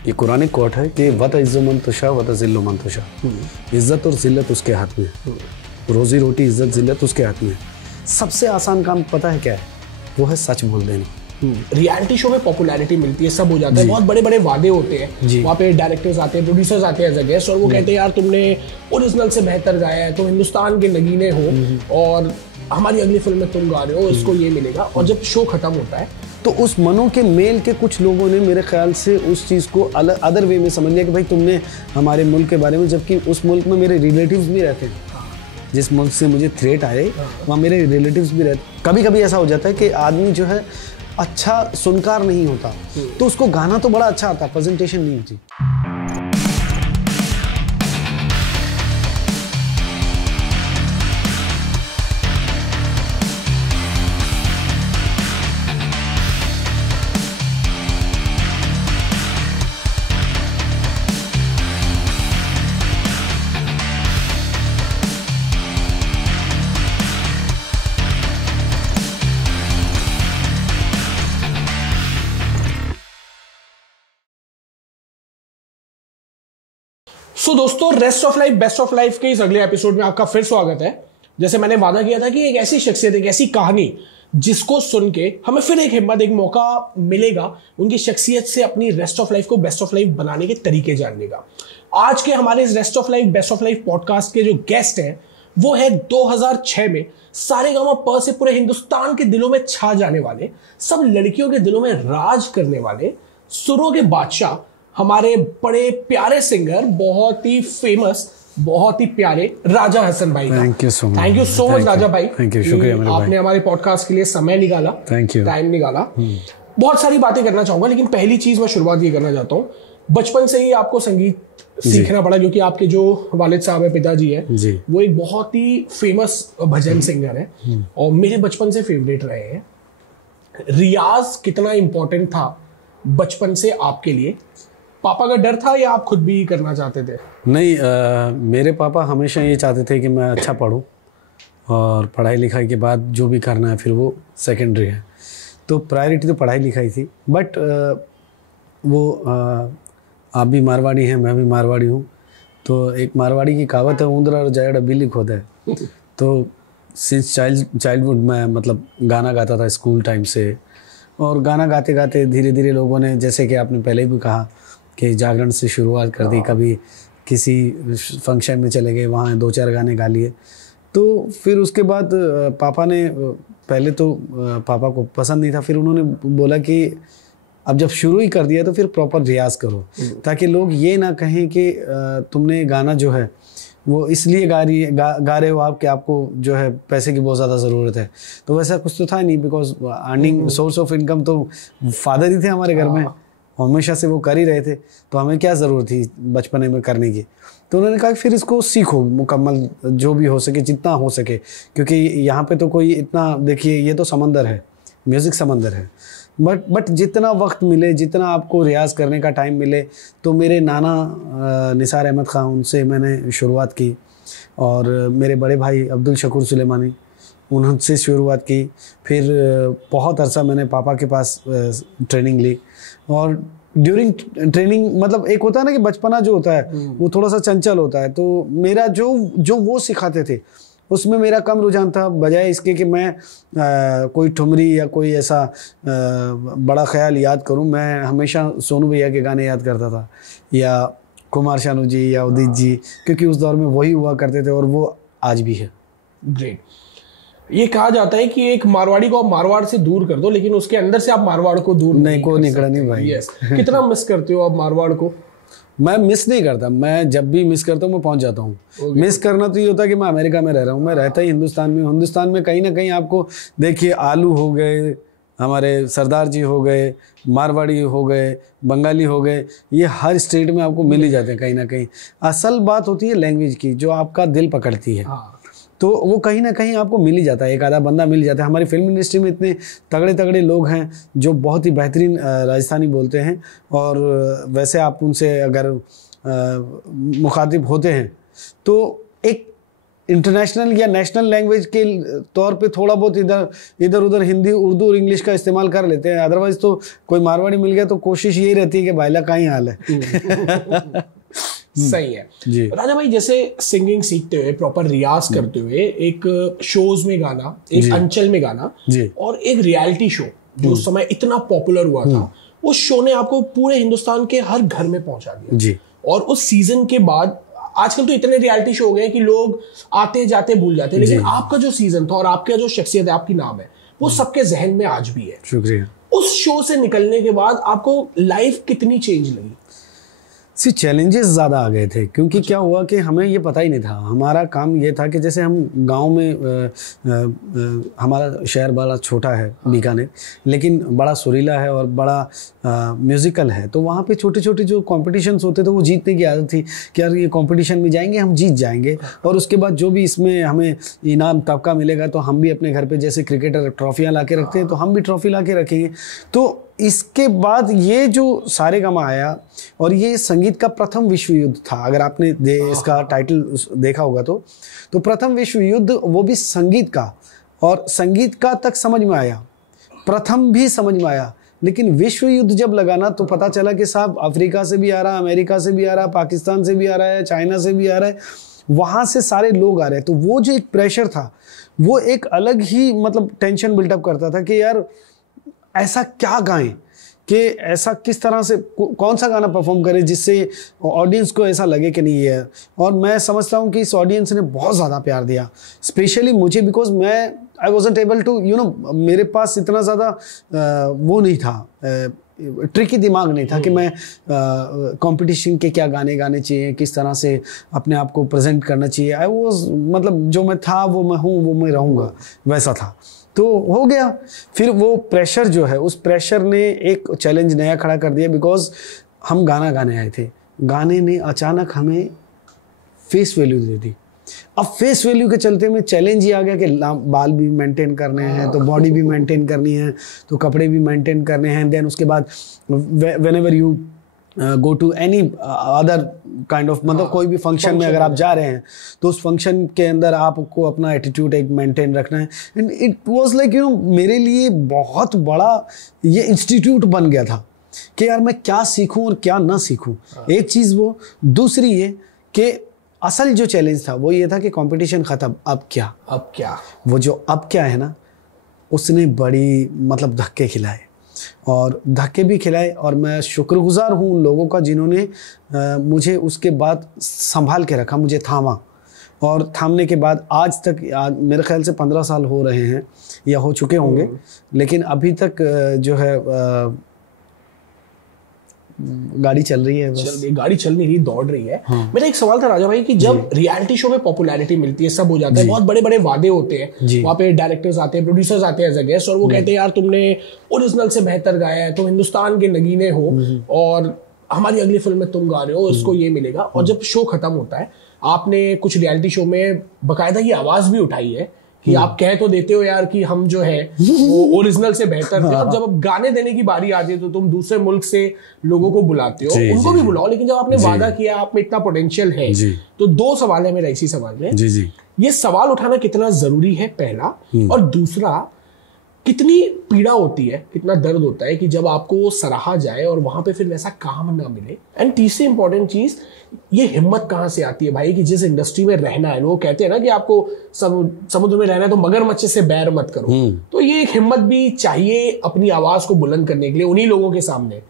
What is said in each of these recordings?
ये कुरानी कोट है कि वत इज़्ज़ु मन तुशा वत ज़िल्लु मन तुशा। इज़्ज़त और ज़िल्लत उसके हाथ में है, रोज़ी रोटी इज़्ज़त ज़िल्लत उसके हाथ में है। सबसे आसान काम पता है क्या है? वो है सच बोल देना। रियलिटी शो में पॉपुलैरिटी मिलती है, सब हो जाता है, बहुत बड़े बड़े वादे होते हैं, वहाँ पे डायरेक्टर्स आते हैं, प्रोड्यूसर्स आते हैं एज अ गेस्ट, और वो कहते हैं यार तुमने ओरिजिनल से बेहतर गाया है, तुम हिंदुस्तान के नगीने हो और हमारी अगली फिल्म में तुम गा रहे हो, इसको ये मिलेगा। और जब शो खत्म होता है तो उस मनों के मेल के कुछ लोगों ने मेरे ख्याल से उस चीज़ को अदर वे में समझ लिया कि भाई तुमने हमारे मुल्क के बारे में, जबकि उस मुल्क में मेरे रिलेटिव्स भी रहते हैं। जिस मुल्क से मुझे थ्रेट आए वहाँ मेरे रिलेटिव्स भी रहते। कभी कभी ऐसा हो जाता है कि आदमी जो है अच्छा सुनकार नहीं होता, तो उसको गाना तो बड़ा अच्छा आता, प्रेजेंटेशन नहीं होती। सो दोस्तों, rest of life best of life के इस अगले एपिसोड में आपका फिर स्वागत है। जैसे मैंने वादा किया था कि एक ऐसी शख्सियत, एक ऐसी कहानी जिसको सुन के हमें फिर एक हिम्मत, एक मौका मिलेगा उनकी शख्सियत से अपनी रेस्ट ऑफ लाइफ को बेस्ट ऑफ लाइफ बनाने के तरीके जानने का। आज के हमारे इस rest of life best of life podcast के जो गेस्ट हैं वो है 2006 में सारेगामा प से पूरे हिंदुस्तान के दिलों में छा जाने वाले, सब लड़कियों के दिलों में राज करने वाले, सुरों के बादशाह, हमारे बड़े प्यारे सिंगर, बहुत ही फेमस, बहुत ही प्यारे राजा हसन भाई। Thank you so much. Thank you so much Raja भाई। थैंक यू, शुक्रिया मेरे भाई। आपने हमारे पॉडकास्ट के लिए समय निकाला, थैंक यू, टाइम निकाला। बहुत सारी बातें करना चाहूंगा, लेकिन पहली चीज मैं शुरुआत ये करना चाहता हूँ, बचपन से ही आपको संगीत सीखना पड़ा, क्योंकि आपके जो वालिद साहब है, पिताजी है, वो एक बहुत ही फेमस भजन सिंगर है और मेरे बचपन से फेवरेट रहे हैं। रियाज कितना इंपॉर्टेंट था बचपन से आपके लिए? पापा का डर था या आप खुद भी करना चाहते थे? नहीं, मेरे पापा हमेशा ये चाहते थे कि मैं अच्छा पढूं और पढ़ाई लिखाई के बाद जो भी करना है फिर वो सेकेंडरी है, तो प्रायोरिटी तो पढ़ाई लिखाई थी। बट आप भी मारवाड़ी हैं, मैं भी मारवाड़ी हूँ, तो एक मारवाड़ी की कहावत है, ऊंदरा और जायड़ा बिल्ली खोदा है। तो सिंस चाइल्डहुड मैं मतलब गाना गाता था स्कूल टाइम से, और गाना गाते गाते धीरे धीरे लोगों ने, जैसे कि आपने पहले भी कहा कि जागरण से शुरुआत कर दी, कभी किसी फंक्शन में चले गए, वहाँ 2-4 गाने गा लिए। तो फिर उसके बाद पापा ने, पहले तो पापा को पसंद नहीं था, फिर उन्होंने बोला कि अब जब शुरू ही कर दिया तो फिर प्रॉपर रियाज करो, ताकि लोग ये ना कहें कि तुमने गाना जो है वो इसलिए गा रहे हो आप कि आपको जो है पैसे की बहुत ज़्यादा ज़रूरत है। तो वैसा कुछ तो था नहीं, because earning source of income तो फादर ही थे हमारे घर में, हमेशा से वो कर ही रहे थे, तो हमें क्या ज़रूरत थी बचपने में करने की। तो उन्होंने कहा कि फिर इसको सीखो मुकम्मल, जो भी हो सके, जितना हो सके, क्योंकि यहाँ पे तो कोई इतना, देखिए ये तो समंदर है, म्यूज़िक समंदर है, बट जितना वक्त मिले, जितना आपको रियाज़ करने का टाइम मिले, तो मेरे नाना निसार अहमद ख़ान, उनसे मैंने शुरुआत की, और मेरे बड़े भाई अब्दुल शकूर सुलेमानी, उनसे शुरुआत की। फिर बहुत अरसा मैंने पापा के पास ट्रेनिंग ली, और ड्यूरिंग ट्रेनिंग मतलब एक होता है ना कि बचपना जो होता है वो थोड़ा सा चंचल होता है, तो मेरा जो वो सिखाते थे उसमें मेरा कम रुझान था, बजाय इसके कि मैं कोई ठुमरी या कोई ऐसा बड़ा ख्याल याद करूं। मैं हमेशा सोनू भैया के गाने याद करता था, या कुमार शानू जी या उदित जी, क्योंकि उस दौर में वही हुआ करते थे और वो आज भी है। ग्रेट। ये कहा जाता है कि एक मारवाड़ी को आप मारवाड़ से दूर कर दो, लेकिन उसके अंदर से आप मारवाड़ को दूर नहीं को निकला नहीं भाई। यस। कितना मिस करते हो आप मारवाड़ को? मैं मिस नहीं करता, मैं जब भी मिस करता हूँ मैं पहुंच जाता हूँ। मिस करना तो ये होता है कि मैं अमेरिका में रह रहा हूँ, मैं रहता ही हिंदुस्तान में। हिंदुस्तान में कहीं ना कहीं आपको देखिए, आलू हो गए, हमारे सरदार जी हो गए, मारवाड़ी हो गए, बंगाली हो गए, ये हर स्टेट में आपको मिल ही जाते हैं कहीं ना कहीं। असल बात होती है लैंग्वेज की, जो आपका दिल पकड़ती है, तो वो कहीं ना कहीं आपको मिल ही जाता है, एक आधा बंदा मिल जाता है। हमारी फिल्म इंडस्ट्री में इतने तगड़े तगड़े लोग हैं जो बहुत ही बेहतरीन राजस्थानी बोलते हैं, और वैसे आप उनसे अगर मुखातिब होते हैं तो इंटरनेशनल या नेशनल लैंग्वेज के तौर पे थोड़ा बहुत इधर उधर हिंदी, उर्दू और इंग्लिश का इस्तेमाल कर लेते हैं। अदरवाइज तो कोई मारवाड़ी मिल गया तो कोशिश यही रहती है कि भाईला का ही हाल है। सही है जी। राजा भाई, जैसे सिंगिंग सीखते हुए, प्रॉपर रियाज करते हुए, एक शोज में गाना, एक अंचल में गाना और एक रियलिटी शो जो उस समय इतना पॉपुलर हुआ था, उस शो ने आपको पूरे हिंदुस्तान के हर घर में पहुंचा दिया जी। और उस सीजन के बाद आजकल तो इतने रियलिटी शो हो गए कि लोग आते जाते भूल जाते हैं, लेकिन आपका जो सीजन था और आपका जो शख्सियत है, आपकी नाम है, वो सबके जहन में आज भी है। शुक्रिया। उस शो से निकलने के बाद आपको लाइफ कितनी चेंज लगी? चैलेंजेस ज़्यादा आ गए थे, क्योंकि क्या हुआ कि हमें ये पता ही नहीं था। हमारा काम ये था कि जैसे हम गांव में हमारा शहर बड़ा छोटा है बीकानेर, लेकिन बड़ा सुरीला है और बड़ा म्यूज़िकल है, तो वहाँ पे छोटे छोटे जो कॉम्पिटिशन्स होते थे वो जीतने की आदत थी कि यार ये कॉम्पिटिशन में जाएंगे, हम जीत जाएंगे और उसके बाद जो भी इसमें हमें इनाम तबका मिलेगा तो हम भी अपने घर पर, जैसे क्रिकेटर ट्रॉफियाँ ला के रखते हैं तो हम भी ट्रॉफी ला के रखेंगे। तो इसके बाद ये जो सारेगामा आया और ये संगीत का प्रथम विश्व युद्ध था। अगर आपने इसका टाइटल देखा होगा तो प्रथम विश्व युद्ध, वो भी संगीत का, और संगीत का तक समझ में आया, प्रथम भी समझ में आया, लेकिन विश्व युद्ध जब लगा ना तो पता चला कि साहब अफ्रीका से भी आ रहा है, अमेरिका से भी आ रहा है, पाकिस्तान से भी आ रहा है, चाइना से भी आ रहा है, वहाँ से सारे लोग आ रहे हैं। तो वो जो एक प्रेशर था वो एक अलग ही मतलब टेंशन बिल्टअप करता था कि यार ऐसा क्या गाएं, कि ऐसा किस तरह से कौन सा गाना परफॉर्म करें जिससे ऑडियंस को ऐसा लगे कि नहीं ये है। और मैं समझता हूँ कि इस ऑडियंस ने बहुत ज़्यादा प्यार दिया, स्पेशली मुझे, बिकॉज मैं आई वॉजंट एबल टू मेरे पास इतना ज़्यादा वो नहीं था, ट्रिकी दिमाग नहीं था कि मैं कंपटीशन के क्या गाने गाने चाहिए, किस तरह से अपने आप को प्रेजेंट करना चाहिए। आई वॉज मतलब जो मैं था वो मैं हूँ, वो मैं रहूँगा, वैसा था। तो हो गया। फिर वो प्रेशर जो है, उस प्रेशर ने एक चैलेंज नया खड़ा कर दिया, बिकॉज हम गाना गाने आए थे, गाने ने अचानक हमें फेस वैल्यू दे दी। अब फेस वैल्यू के चलते में चैलेंज ही आ गया कि बाल भी मेंटेन करने हैं, तो बॉडी भी मेंटेन करनी है, तो कपड़े भी मेंटेन करने हैं। देन उसके बाद whenever you go to any other kind of, मतलब कोई भी फंक्शन में अगर आप जा रहे हैं तो उस फंक्शन के अंदर आपको अपना एटीट्यूड एक मेंटेन रखना है। एंड इट वाज लाइक मेरे लिए बहुत बड़ा ये इंस्टीट्यूट बन गया था कि यार मैं क्या सीखूं और क्या ना सीखूं। एक चीज़ वो, दूसरी ये कि असल जो चैलेंज था वो ये था कि कंपटीशन ख़त्म, अब क्या वो जो अब क्या है ना, उसने बड़ी मतलब धक्के खिलाए और धक्के भी खिलाए। और मैं शुक्रगुजार हूँ उन लोगों का जिन्होंने मुझे उसके बाद संभाल के रखा, मुझे थामा, और थामने के बाद आज तक मेरे ख्याल से 15 साल हो रहे हैं या हो चुके होंगे, लेकिन अभी तक जो है गाड़ी चल रही है, गाड़ी चल नहीं रही, दौड़ रही है। मेरा एक सवाल था राजा भाई कि जब रियलिटी शो में पॉपुलैरिटी मिलती है, सब हो जाता है, बहुत बड़े बड़े वादे होते हैं, वहाँ पे डायरेक्टर्स आते हैं, प्रोड्यूसर्स आते हैं एज अ गेस्ट, और वो कहते हैं यार तुमने ओरिजिनल से बेहतर गाया है, तुम हिंदुस्तान के नगीने हो और हमारी अगली फिल्म में तुम गा रहे हो, उसको ये मिलेगा। और जब शो खत्म होता है, आपने कुछ रियलिटी शो में बकायदा ये आवाज भी उठाई है कि आप कह तो देते हो यार कि हम जो है वो ओरिजिनल से बेहतर थे, और जब अब गाने देने की बारी आती है तो तुम दूसरे मुल्क से लोगों को बुलाते हो, उनको भी बुलाओ, लेकिन जब आपने वादा किया आप में इतना पोटेंशियल है, तो 2 सवाल है मेरा इसी सवाल में। ये सवाल उठाना कितना जरूरी है, पहला, और दूसरा कितनी पीड़ा होती है, कितना दर्द होता है कि जब आपको सराहा जाए और वहां पे फिर वैसा काम ना मिले। एंड तीसरी इंपॉर्टेंट चीज, ये हिम्मत कहाँ से आती है भाई कि जिस इंडस्ट्री में रहना है, लोग कहते हैं ना कि आपको समुद्र में रहना है तो मगरमच्छ से बैर मत करो, तो ये एक हिम्मत भी चाहिए अपनी आवाज को बुलंद करने के लिए उन्हीं लोगों के सामने।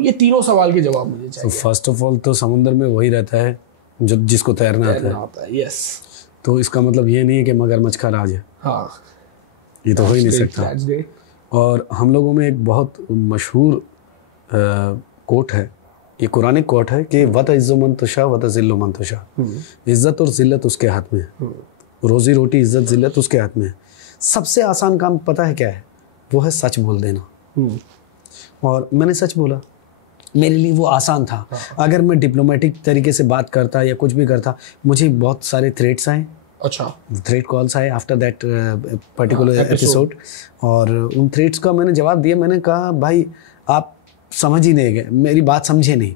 ये तीनों सवाल के जवाब मुझे चाहिए। फर्स्ट ऑफ ऑल तो समुद्र में वही रहता है जो जिसको तैरना आता है। यस, तो इसका मतलब ये नहीं है कि मगरमच्छ का राज है, हाँ, ये तो हो ही नहीं सकता। और हम लोगों में एक बहुत मशहूर कोट है, ये कुरानिक कोट है कि वत इज़्ज़ो मन तुशा वत ज़िल्लो मन तुशा, इज़्ज़त और ज़िल्लत उसके हाथ में है, रोज़ी रोटी इज़्ज़त ज़िल्लत उसके हाथ में है। सबसे आसान काम पता है क्या है? वो है सच बोल देना। और मैंने सच बोला, मेरे लिए वो आसान था। अगर मैं डिप्लोमेटिक तरीके से बात करता या कुछ भी करता, मुझे बहुत सारे थ्रेट्स आए, अच्छा, थ्रेट कॉल्स आए आफ्टर दैट पर्टिकुलर एपिसोड, और उन थ्रेट्स का मैंने जवाब दिया। मैंने कहा भाई आप समझ ही नहीं गए, मेरी बात समझे नहीं।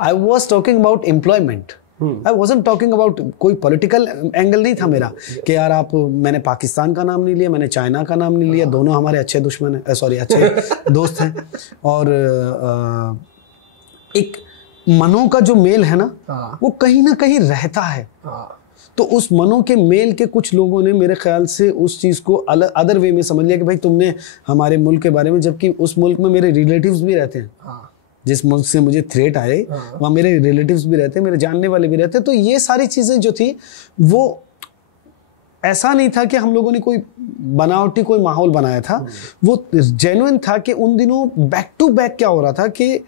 I was talking about employment, I wasn't talking about कोई पॉलिटिकल एंगल नहीं था मेरा कि यार आप, मैंने पाकिस्तान का नाम नहीं लिया, मैंने चाइना का नाम नहीं लिया, दोनों हमारे अच्छे दुश्मन हैं, सॉरी अच्छे दोस्त हैं। और एक मनों का जो मेल है ना वो कहीं ना कहीं रहता है। तो उस मनों के मेल के कुछ लोगों ने मेरे ख्याल से उस चीज़ को अदर वे में समझ लिया कि भाई तुमने हमारे मुल्क के बारे में, जबकि उस मुल्क में मेरे रिलेटिव्स भी रहते हैं। जिस मुल्क से मुझे थ्रेट आए वहाँ मेरे रिलेटिव्स भी रहते हैं, मेरे जानने वाले भी रहते हैं। तो ये सारी चीज़ें जो थी वो ऐसा नहीं था कि हम लोगों ने कोई बनावटी कोई माहौल बनाया था, वो जेन्युइन था कि उन दिनों बैक टू बैक क्या हो रहा था कि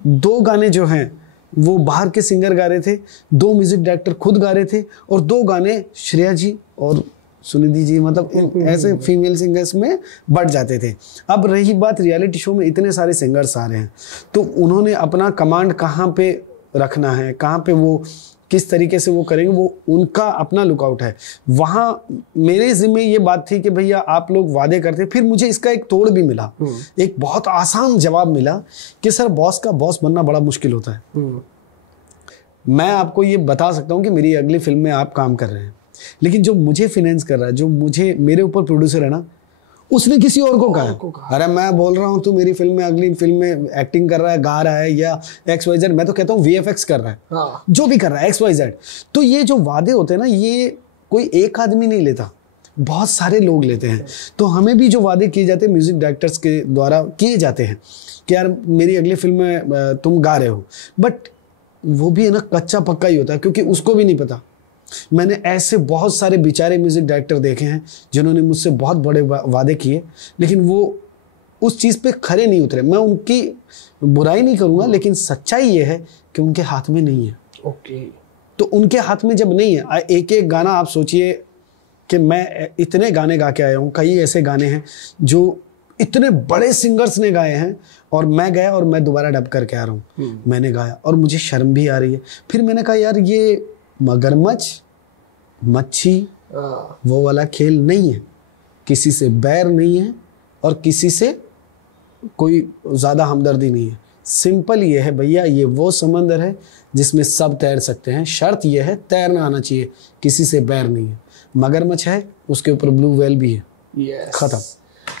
2 गाने जो हैं वो बाहर के सिंगर गा रहे थे, 2 म्यूजिक डायरेक्टर खुद गा रहे थे, और 2 गाने श्रेया जी और सुनिधि जी, मतलब ऐसे फीमेल सिंगर्स में बढ़ जाते थे। अब रही बात रियलिटी शो में इतने सारे सिंगर्स आ रहे हैं, तो उन्होंने अपना कमांड कहाँ पे रखना है, कहाँ पे वो किस तरीके से वो करेंगे, वो उनका अपना लुकआउट है। वहाँ मेरे जिम्मे ये बात थी कि भैया आप लोग वादे करते, फिर मुझे इसका एक तोड़ भी मिला, एक बहुत आसान जवाब मिला कि सर बॉस का बॉस बनना बड़ा मुश्किल होता है। मैं आपको ये बता सकता हूँ कि मेरी अगली फिल्म में आप काम कर रहे हैं, लेकिन जो मुझे फाइनेंस कर रहा है, जो मुझे मेरे ऊपर प्रोड्यूसर है ना, उसने किसी और को कहा अरे मैं बोल रहा हूँ तू मेरी फिल्म में, अगली फिल्म में एक्टिंग कर रहा है, गा रहा है, या XYZ, मैं तो कहता हूँ VFX कर रहा है, जो भी कर रहा है XYZ। तो ये जो वादे होते हैं ना, ये कोई एक आदमी नहीं लेता, बहुत सारे लोग लेते हैं। तो हमें भी जो वादे किए जाते हैं म्यूजिक डायरेक्टर्स के द्वारा किए जाते हैं कि यार मेरी अगली फिल्म में तुम गा रहे हो, बट वो भी है ना कच्चा पक्का ही होता है, क्योंकि उसको भी नहीं पता। मैंने ऐसे बहुत सारे बेचारे म्यूजिक डायरेक्टर देखे हैं जिन्होंने मुझसे बहुत बड़े वादे किए, लेकिन वो उस चीज़ पे खरे नहीं उतरे। मैं उनकी बुराई नहीं करूँगा, लेकिन सच्चाई ये है कि उनके हाथ में नहीं है। ओके। तो उनके हाथ में जब नहीं है, एक एक गाना आप सोचिए कि मैं इतने गाने गा के आया हूँ, कई ऐसे गाने हैं जो इतने बड़े सिंगर्स ने गाए हैं, और मैं गया और मैं दोबारा डब करके आ रहा हूँ। मैंने गाया और मुझे शर्म भी आ रही है। फिर मैंने कहा यार ये मगरमच्छ मच्छी वो वाला खेल नहीं है, किसी से बैर नहीं है और किसी से कोई ज़्यादा हमदर्दी नहीं है। सिंपल ये है भैया, ये वो समंदर है जिसमें सब तैर सकते हैं, शर्त ये है तैरना आना चाहिए, किसी से बैर नहीं है। मगरमच्छ है, उसके ऊपर ब्लू व्हेल भी है। yes. खत्म।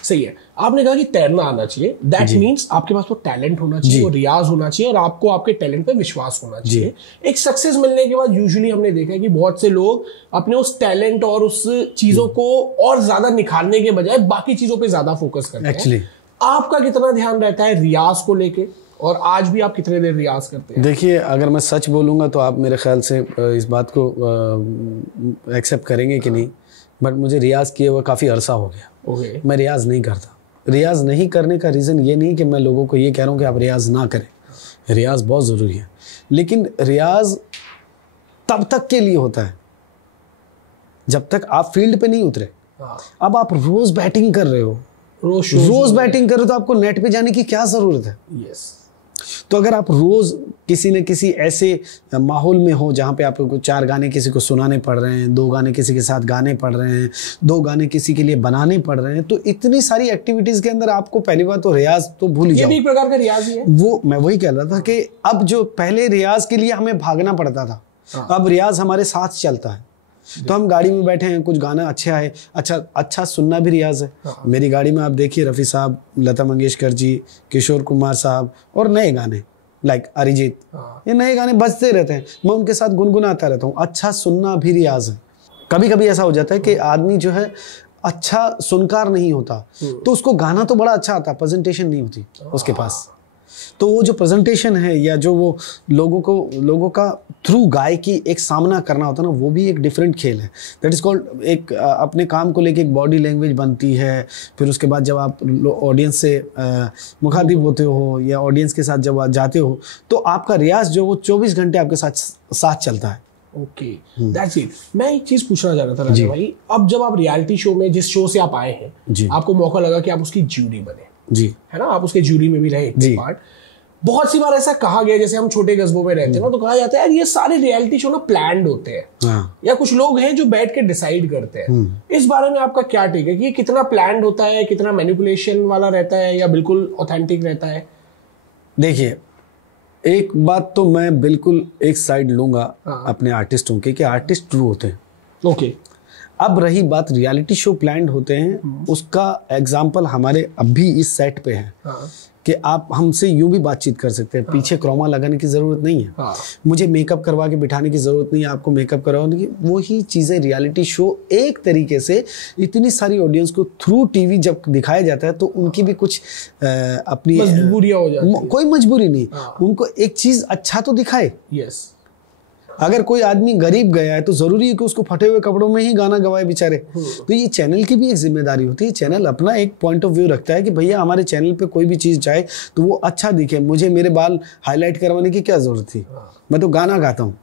सही है। आपने कहा कि तैरना आना चाहिए, दैट मीन्स आपके पास वो टैलेंट होना चाहिए, वो रियाज होना चाहिए, और आपको आपके टैलेंट पे विश्वास होना चाहिए। एक सक्सेस मिलने के बाद यूजुअली हमने देखा है कि बहुत से लोग अपने उस टैलेंट और उस चीजों को और ज्यादा निखारने के बजाय बाकी चीजों पे ज्यादा फोकस करते हैं। एक्चुअली आपका कितना ध्यान रहता है रियाज को लेके, और आज भी आप कितने देर रियाज करते हैं? देखिए, अगर मैं सच बोलूँगा तो आप मेरे ख्याल से इस बात को एक्सेप्ट करेंगे कि नहीं, बट मुझे रियाज किए हुए काफ़ी अरसा हो गया। मैं रियाज नहीं करता। रियाज नहीं करने का रीज़न ये नहीं कि मैं लोगों को ये कह रहा हूँ कि आप रियाज ना करें, रियाज बहुत ज़रूरी है, लेकिन रियाज तब तक के लिए होता है जब तक आप फील्ड पे नहीं उतरे। अब आप रोज बैटिंग कर रहे हो, रोज बैटिंग कर रहे हो, तो आपको नेट पे जाने की क्या ज़रूरत है? यस। तो अगर आप रोज किसी न किसी ऐसे माहौल में हो जहाँ पे आपको 4 गाने किसी को सुनाने पड़ रहे हैं, 2 गाने किसी के साथ गाने पड़ रहे हैं, 2 गाने किसी के लिए बनाने पड़ रहे हैं, तो इतनी सारी एक्टिविटीज के अंदर आपको पहली बात तो रियाज तो भूल ही जाओ। ये भी एक प्रकार का रियाज ही है। वो मैं वही कह रहा था कि अब जो पहले रियाज के लिए हमें भागना पड़ता था, अब रियाज हमारे साथ चलता है। तो हम गाड़ी में बैठे हैं, कुछ गाना अच्छे आए, अच्छा सुनना भी रियाज है। मेरी गाड़ी में आप देखिए रफ़ी साहब, लता मंगेशकर जी, किशोर कुमार साहब, और नए गाने लाइक अरिजीत, ये नए गाने बजते रहते हैं, मैं उनके साथ गुनगुनाता रहता हूँ। अच्छा सुनना भी रियाज है। कभी कभी ऐसा हो जाता है कि आदमी जो है अच्छा सुनकार नहीं होता, तो उसको गाना तो बड़ा अच्छा आता, प्रेजेंटेशन नहीं होती उसके पास। तो वो जो प्रेजेंटेशन है या जो वो लोगों का थ्रू गायकी एक सामना करना होता है ना, वो भी एक डिफरेंट खेल है। दैट इज कॉल्ड एक अपने काम को लेके एक बॉडी लैंग्वेज बनती है। फिर उसके बाद जब आप ऑडियंस से मुखातिब होते हो या ऑडियंस के साथ जब आप जाते हो, तो आपका रियाज जो वो 24 घंटे आपके साथ चलता है। Okay, that's it. मैं एक चीज पूछना चाह रहा था राजा भाई, अब जब आप रियलिटी शो में, जिस शो से आप आए हैं, आपको मौका लगा कि आप उसकी ज्यूरी बने, जी है ना, आप उसके ज्यूरी में भी रहे एक पार्ट। बहुत सी बार ऐसा कहा गया, जैसे हम छोटे कस्बों में रहते हैं ना, तो कहा जाता है यार ये सारे रियलिटी शो ना प्लान्ड होते हैं, या कुछ लोग हैं जो बैठ के डिसाइड करते हैं। इस बारे में आपका क्या टेक है कि ये कितना प्लान्ड होता है, कितना मैनिपुलेशन वाला रहता है, या बिल्कुल ऑथेंटिक रहता है? देखिए, एक बात तो मैं बिल्कुल एक साइड लूंगा अपने आर्टिस्टों की, कि आर्टिस्ट ट्रू होते हैं। ओके। अब रही बात रियलिटी शो प्लान्ड होते हैं, उसका एग्जाम्पल हमारे अभी इस सेट पे है कि आप हमसे यूं भी बातचीत कर सकते हैं, पीछे क्रोमा लगाने की जरूरत नहीं है, मुझे मेकअप करवा के बिठाने की जरूरत नहीं है, आपको मेकअप करवाने की। वही चीजें रियलिटी शो एक तरीके से इतनी सारी ऑडियंस को थ्रू टीवी जब दिखाया जाता है तो उनकी भी कुछ अपनी मजबूरियां हो जाती हैं। कोई मजबूरी नहीं, उनको एक चीज अच्छा तो दिखाए। यस। अगर कोई आदमी गरीब गया है तो जरूरी है कि उसको फटे हुए कपड़ों में ही गाना गवाए बेचारे। तो ये चैनल की भी एक जिम्मेदारी होती है। चैनल अपना एक पॉइंट ऑफ व्यू रखता है कि भैया हमारे चैनल पे कोई भी चीज जाए तो वो अच्छा दिखे, मुझे मेरे बाल हाईलाइट करवाने की क्या जरूरत थी, मैं तो गाना गाता हूँ।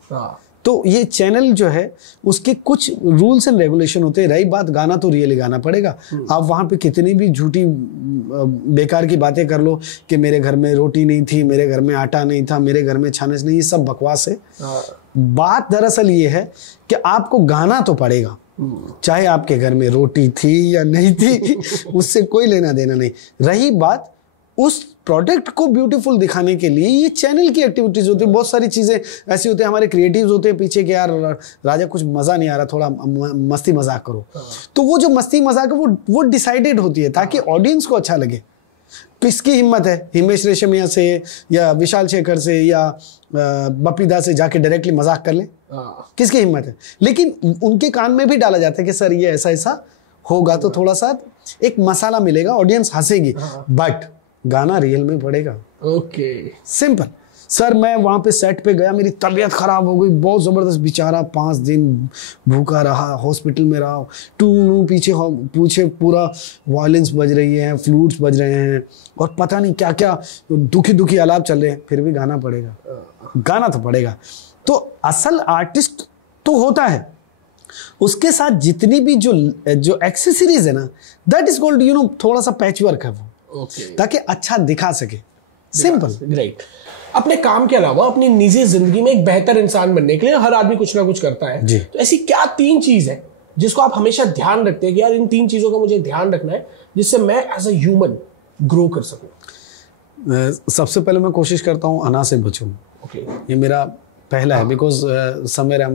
तो ये चैनल जो है उसके कुछ रूल्स एंड रेगुलेशन होते हैं। रही बात गाना, तो रियली गाना पड़ेगा। आप वहां पे कितनी भी झूठी बेकार की बातें कर लो कि मेरे घर में रोटी नहीं थी, मेरे घर में आटा नहीं था, मेरे घर में छानस नहीं, ये सब बकवास है। बात दरअसल ये है कि आपको गाना तो पड़ेगा, चाहे आपके घर में रोटी थी या नहीं थी, उससे कोई लेना देना नहीं। रही बात उस प्रोडक्ट को ब्यूटीफुल दिखाने के लिए ये चैनल की एक्टिविटीज होती है। बहुत सारी चीजें ऐसी होती है, हमारे क्रिएटिव्स होते हैं पीछे कि यार राजा कुछ मजा नहीं आ रहा, थोड़ा मस्ती मजाक करो। तो वो जो मस्ती मजाक है वो डिसाइडेड होती है ताकि ऑडियंस को अच्छा लगे। किसकी हिम्मत है हिमेश रेशमिया से या विशाल शेखर से या बपीदा से जाके डायरेक्टली मजाक कर ले? किसकी हिम्मत है? लेकिन उनके कान में भी डाला जाता है कि सर ये ऐसा ऐसा होगा तो थोड़ा सा एक मसाला मिलेगा, ऑडियंस हंसेगी, बट गाना रियल में पड़ेगा। Okay, simple. सर मैं वहां पे सेट पे गया, मेरी तबीयत खराब हो गई बहुत जबरदस्त, बेचारा 5 दिन भूखा रहा, हॉस्पिटल में रहा, टू पीछे पूरा वायलिन्स बज रही है, फ्लूट्स बज रहे हैं और पता नहीं क्या क्या दुखी दुखी आलाप चल रहे हैं, फिर भी गाना पड़ेगा। गाना तो पड़ेगा। तो असल आर्टिस्ट तो होता है, उसके साथ जितनी भी जो एक्सेसरीज है ना, दैट इज कॉल्ड थोड़ा सा पैचवर्क है वो। ताकि अच्छा दिखा सके। सिंपल। राइट। अपने काम के अलावा अपनी निजी जिंदगी में एक बेहतर इंसान बनने के लिए हर आदमी कुछ ना कुछ करता है जी। तो ऐसी क्या 3 चीज है जिसको आप हमेशा ध्यान रखते हैं कि यार इन 3 चीजों का मुझे ध्यान रखना है जिससे मैं एज अ ह्यूमन ग्रो कर सकूं? सबसे पहले मैं कोशिश करता हूं अना से बचूं। ये मेरा पहला है, बिकॉज समवेयर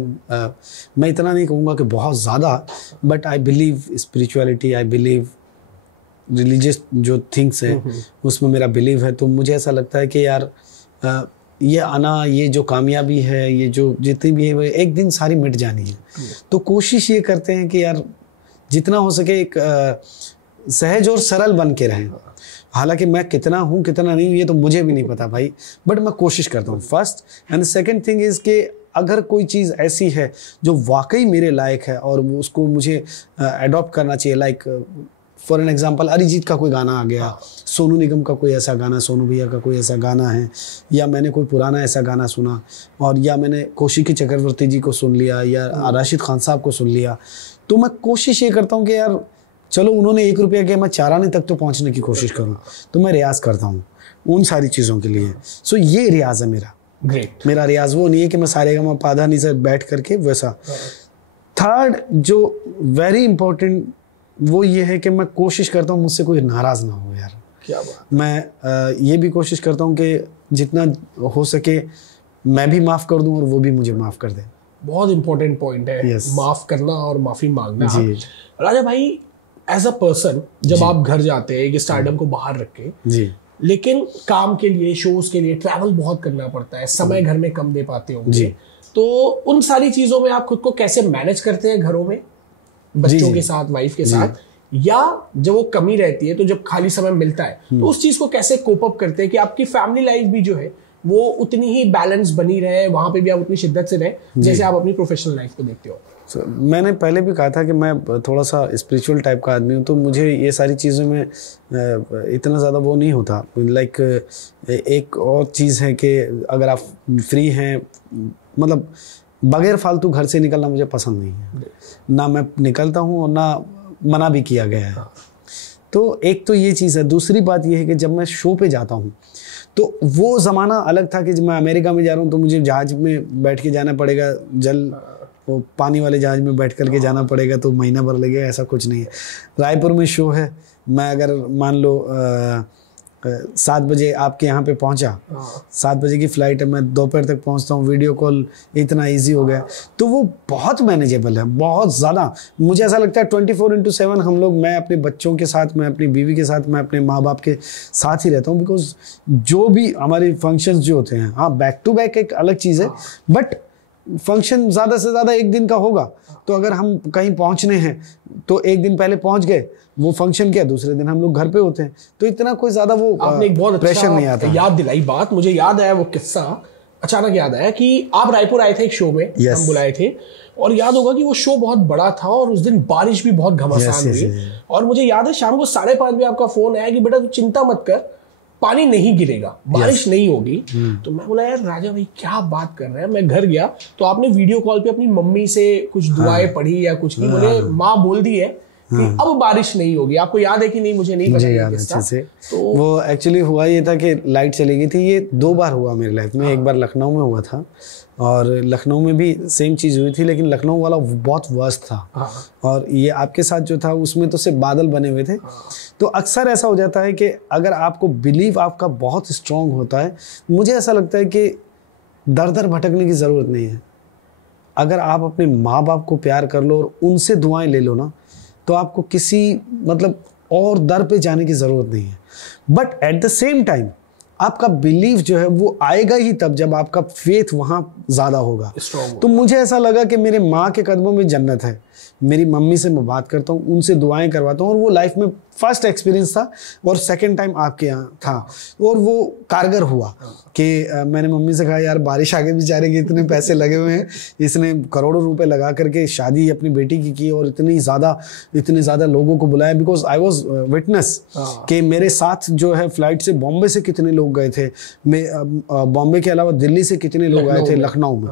मैं इतना नहीं कहूँगा कि बहुत ज़्यादा, but I believe spirituality, I believe religious जो थिंग्स है उसमें मेरा बिलीव है। तो मुझे ऐसा लगता है कि यार ये आना, ये जो कामयाबी है, ये जो जितनी भी है एक दिन सारी मिट जानी है। तो कोशिश ये करते हैं कि यार जितना हो सके एक सहज और सरल बन के रहें। हालांकि मैं कितना हूँ कितना नहीं हूँ ये तो मुझे भी नहीं पता भाई, बट मैं कोशिश करता हूँ first. And second thing is कि अगर कोई चीज़ ऐसी है जो वाकई मेरे लायक है और उसको मुझे अडॉप्ट करना चाहिए, like for an example Arijit का कोई गाना आ गया, सोनू निगम का कोई ऐसा गाना, सोनू भैया का कोई ऐसा गाना है, या मैंने कोई पुराना ऐसा गाना सुना, और या मैंने कौशिकी चक्रवर्ती जी को सुन लिया या राशिद खान साहब को सुन लिया, तो मैं कोशिश ये करता हूँ कि यार चलो उन्होंने 1 रुपया किया, मैं 4 आने तक तो पहुँचने की कोशिश करूँ। तो मैं रियाज़ करता हूँ उन सारी चीज़ों के लिए। सो ये रियाज़ है मेरा। ग्रेट। मेरा रियाज़ वो नहीं है कि मैं सारेगामा पाधा नहीं से बैठ करके वैसा। थर्ड जो वेरी इंपॉर्टेंट वो ये है कि मैं कोशिश करता हूँ मुझसे कोई नाराज़ ना हो यार। क्या बात। मैं ये भी कोशिश करता हूँ कि जितना हो सके मैं भी माफ़ कर दूँ और वो भी मुझे माफ़ कर दे। बहुत इंपॉर्टेंट पॉइंट है। yes. माफ़ करना और माफ़ी मांगना। जी। राजा भाई एज अ पर्सन जब आप घर जाते हैं कि स्टारडम को बाहर रख के जी, लेकिन काम के लिए, शोज के लिए ट्रैवल बहुत करना पड़ता है, समय घर में कम दे पाते होंगे, तो उन सारी चीज़ों में आप खुद को कैसे मैनेज करते हैं घरों में बच्चों के साथ, वाइफ के साथ, या जब वो कमी रहती है तो जब खाली समय मिलता है तो उस चीज को कैसे कोप अप करते हैं कि आपकी फैमिली लाइफ भी जो है वो उतनी ही बैलेंस बनी रहे, वहां पे भी आप उतनी शिद्दत से रहे जैसे आप अपनी प्रोफेशनल लाइफ को देखते हो? मैंने पहले भी कहा था कि मैं थोड़ा सा स्पिरिचुअल टाइप का आदमी हूँ, तो मुझे ये सारी चीज़ों में इतना ज़्यादा वो नहीं होता। लाइक एक और चीज़ है कि अगर आप फ्री हैं, मतलब बगैर फालतू घर से निकलना मुझे पसंद नहीं है, ना मैं निकलता हूँ और ना मना भी किया गया है। तो एक तो ये चीज़ है। दूसरी बात ये है कि जब मैं शो पे जाता हूँ तो वो ज़माना अलग था कि जब मैं अमेरिका में जा रहा हूँ तो मुझे जहाज़ में बैठ के जाना पड़ेगा, वो पानी वाले जहाज़ में बैठ करके जाना पड़ेगा, तो महीना भर लगेगा, ऐसा कुछ नहीं है। रायपुर में शो है, मैं अगर मान लो 7 बजे आपके यहाँ पे पहुंचा, 7 बजे की फ्लाइट है, मैं दोपहर तक पहुंचता हूँ, वीडियो कॉल इतना इजी हो गया, तो वो बहुत मैनेजेबल है, बहुत ज़्यादा। मुझे ऐसा लगता है 24/7 हम लोग, मैं अपने बच्चों के साथ, मैं अपनी बीवी के साथ, मैं अपने माँ बाप के साथ ही रहता हूँ, बिकॉज जो भी हमारे फंक्शंस जो होते हैं, हाँ बैक टू बैक एक अलग चीज़ है, बट फंक्शन ज़्यादा से ज़्यादा एक दिन का होगा, तो अगर हम कहीं पहुंचने हैं तो एक दिन पहले पहुंच गए, वो फंक्शन क्या, दूसरे दिन हम लोग घर पे होते हैं, तो इतना कोई ज़्यादा वो आपने एक बहुत प्रेशर नहीं आता। याद दिलाई बात, मुझे याद आया वो किस्सा, अचानक याद आया कि आप रायपुर आए थे एक शो में, हम बुलाए थे, और याद होगा कि वो शो बहुत बड़ा था और उस दिन बारिश भी बहुत घमासान हुई, और मुझे याद है शाम को 5:30 बजे आपका फोन आया कि बेटा तू चिंता मत कर, पानी नहीं गिरेगा, बारिश नहीं होगी। तो मैं बोला यार राजा भाई क्या बात कर रहे हैं। मैं घर गया तो आपने वीडियो कॉल पे अपनी मम्मी से कुछ दुआएं पढ़ी या कुछ नहीं, बोले माँ बोल दी है कि अब बारिश नहीं होगी। आपको याद है कि नहीं? मुझे नहीं पता याद अच्छे से। तो वो एक्चुअली हुआ ये था कि लाइट चली गई थी। ये 2 बार हुआ मेरी लाइफ में। एक बार लखनऊ में हुआ था और लखनऊ में भी सेम चीज़ हुई थी, लेकिन लखनऊ वाला बहुत वर्स्ट था। और ये आपके साथ जो था उसमें तो सिर्फ बादल बने हुए थे। तो अक्सर ऐसा हो जाता है कि अगर आपको बिलीव आपका बहुत स्ट्रांग होता है, मुझे ऐसा लगता है कि दर दर भटकने की ज़रूरत नहीं है। अगर आप अपने माँ बाप को प्यार कर लो और उनसे दुआएं ले लो ना, तो आपको किसी मतलब और दर पे जाने की ज़रूरत नहीं है। But at the same time आपका बिलीव जो है वो आएगा ही तब जब आपका फेथ वहाँ ज़्यादा होगा। तो मुझे ऐसा लगा कि मेरे माँ के कदमों में जन्नत है। मेरी मम्मी से मैं बात करता हूँ, उनसे दुआएं करवाता हूँ, और वो लाइफ में फर्स्ट एक्सपीरियंस था और सेकंड टाइम आपके यहाँ था, और वो कारगर हुआ कि मैंने मम्मी से कहा यार बारिश आ गई बेचारे के, इतने पैसे लगे हुए हैं, इसने करोड़ों रुपए लगा करके शादी अपनी बेटी की और इतने ज़्यादा लोगों को बुलाया। बिकॉज आई वॉज विटनेस कि मेरे साथ जो है फ्लाइट से बॉम्बे से कितने लोग गए थे, बॉम्बे के अलावा दिल्ली से कितने लोग आए थे लखनऊ में,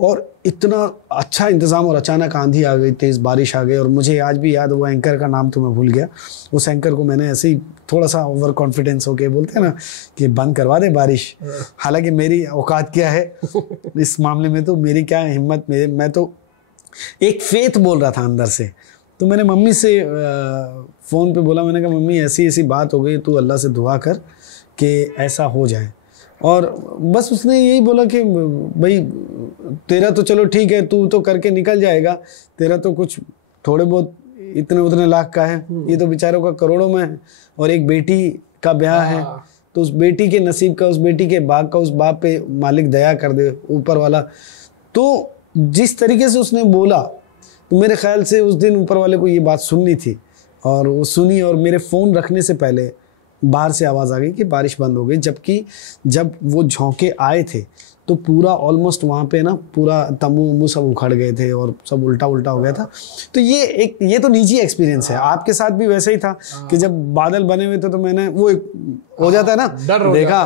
और इतना अच्छा इंतज़ाम, और अचानक आंधी आ गई, तेज़ बारिश आ गई। और मुझे आज भी याद, वो एंकर का नाम तो मैं भूल गया, उस एंकर को मैंने ऐसे ही थोड़ा सा ओवर कॉन्फिडेंस होके बोलते हैं ना कि बंद करवा दे बारिश। हालांकि मेरी औकात क्या है इस मामले में, तो मेरी क्या हिम्मत, मैं तो एक फेथ बोल रहा था अंदर से। तो मैंने मम्मी से फ़ोन पे बोला, मैंने कहा मम्मी ऐसी ऐसी बात हो गई, तू अल्लाह से दुआ कर कि ऐसा हो जाए। और बस उसने यही बोला कि भाई तेरा तो चलो ठीक है, तू तो करके निकल जाएगा, तेरा तो कुछ थोड़े बहुत इतने उतने लाख का है, ये तो बेचारों का करोड़ों में है, और एक बेटी का ब्याह है, तो उस बेटी के नसीब का, उस बेटी के बाग का उस बाप पे मालिक दया कर दे ऊपर वाला। तो जिस तरीके से उसने बोला, तो मेरे ख्याल से उस दिन ऊपर वाले को ये बात सुननी थी, और वो सुनी। और मेरे फ़ोन रखने से पहले बाहर से आवाज़ आ गई कि बारिश बंद हो गई, जबकि जब वो झोंके आए थे तो पूरा ऑलमोस्ट वहाँ पे ना पूरा तम्बू सब उखड़ गए थे और सब उल्टा हो गया था। तो ये तो निजी एक्सपीरियंस है। आपके साथ भी वैसे ही था कि जब बादल बने हुए थे तो मैंने वो हो जाता है ना, देखा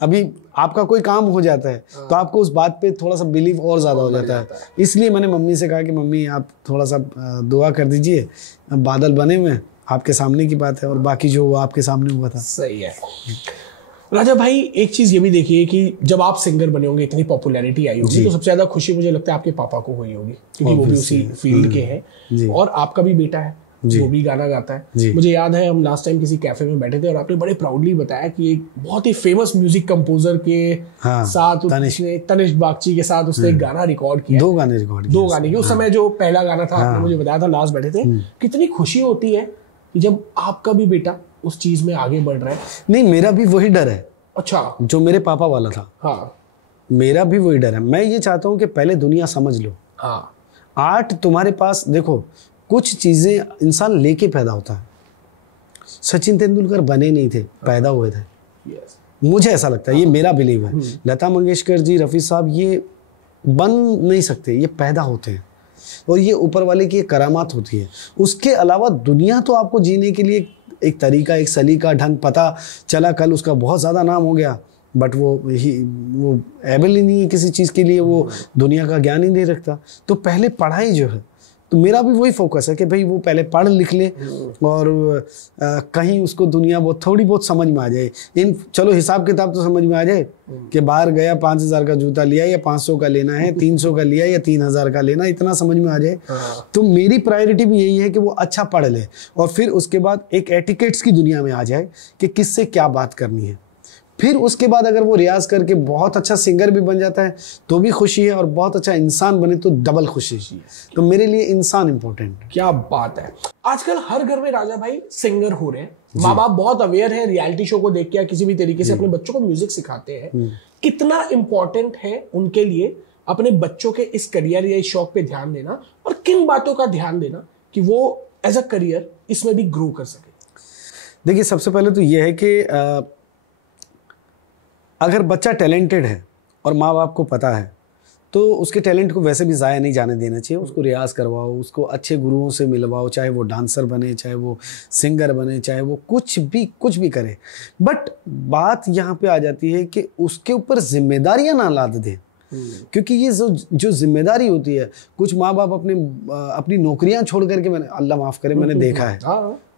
अभी आपका कोई काम हो जाता है तो आपको उस बात पे थोड़ा सा बिलीव और ज़्यादा हो जाता है। इसलिए मैंने मम्मी से कहा कि मम्मी आप थोड़ा सा दुआ कर दीजिए, बादल बने हुए हैं, आपके सामने की बात है, और बाकी जो हुआ आपके सामने हुआ था। सही है। राजा भाई एक चीज ये भी देखिए कि जब आप सिंगर बने होंगे, इतनी पॉपुलैरिटी आई होगी, तो सबसे ज्यादा खुशी मुझे लगता है आपके पापा को हुई होगी, क्योंकि वो भी उसी फील्ड के हैं, और आपका भी बेटा है वो भी गाना गाता है। मुझे याद है हम लास्ट टाइम किसी कैफे में बैठे थे और आपने बड़े प्राउडली बताया कि एक बहुत ही फेमस म्यूजिक कंपोजर के साथ, तनिष्क बागची के साथ उसने एक गाना रिकॉर्ड किया, 2 गाने रिकॉर्ड किए। 2 गाने की उस समय जो पहला गाना था आपने मुझे बताया था, लास्ट बैठे थे। कितनी खुशी होती है कि जब आपका भी बेटा उस चीज में आगे बढ़ रहा है। नहीं, मेरा भी वही डर है। अच्छा, जो मेरे पापा वाला था। हाँ, मेरा भी वही डर है। मैं ये चाहता हूँ कि पहले दुनिया समझ लो। हाँ, आर्ट तुम्हारे पास, देखो कुछ चीजें इंसान लेके पैदा होता है। सचिन तेंदुलकर बने नहीं थे, पैदा हुए थे। मुझे ऐसा लगता है, ये मेरा बिलीव है। लता मंगेशकर जी, रफ़ी साहब, ये बन नहीं सकते, ये पैदा होते हैं, और ये ऊपर वाले की एक करामात होती है। उसके अलावा दुनिया तो आपको जीने के लिए एक तरीका, एक सलीका, ढंग पता चला। कल उसका बहुत ज़्यादा नाम हो गया, बट वो एबल ही नहीं है किसी चीज़ के लिए, वो दुनिया का ज्ञान ही नहीं रखता। तो पहले पढ़ाई जो है तो मेरा भी वही फोकस है कि भाई वो पहले पढ़ लिख ले और कहीं उसको दुनिया बहुत थोड़ी बहुत समझ में आ जाए। चलो हिसाब किताब तो समझ में आ जाए कि बाहर गया 5,000 का जूता लिया या 500 का लेना है, 300 का लिया या 3,000 का लेना, इतना समझ में आ जाए। तो मेरी प्रायोरिटी भी यही है कि वो अच्छा पढ़ ले और फिर उसके बाद एक एटिकेट्स की दुनिया में आ जाए कि किससे क्या बात करनी है। फिर उसके बाद अगर वो रियाज करके बहुत अच्छा सिंगर भी बन जाता है तो भी खुशी है, और बहुत अच्छा इंसान बने तो डबल खुशी है। तो मेरे लिए इंसान इंपॉर्टेंट है। क्या बात है। आजकल हर घर में राजा भाई सिंगर हो रहे हैं, माँ बाप बहुत अवेयर है, रियलिटी शो को देख के या किसी भी तरीके से अपने बच्चों को म्यूजिक सिखाते हैं। कितना इंपॉर्टेंट है उनके लिए अपने बच्चों के इस करियर या इस शौक पे ध्यान देना, और किन बातों का ध्यान देना कि वो एज अ करियर इसमें भी ग्रो कर सके? देखिए, सबसे पहले तो यह है कि अगर बच्चा टैलेंटेड है और माँ बाप को पता है तो उसके टैलेंट को वैसे भी ज़ाया नहीं जाने देना चाहिए। उसको रियाज करवाओ, उसको अच्छे गुरुओं से मिलवाओ, चाहे वो डांसर बने, चाहे वो सिंगर बने, चाहे वो कुछ भी करे। बट बात यहाँ पे आ जाती है कि उसके ऊपर जिम्मेदारियाँ ना लाद दें, क्योंकि ये जो जिम्मेदारी होती है, कुछ माँ बाप अपनी नौकरियां छोड़ करके, मैंने अल्लाह माफ़ करे, मैंने देखा है,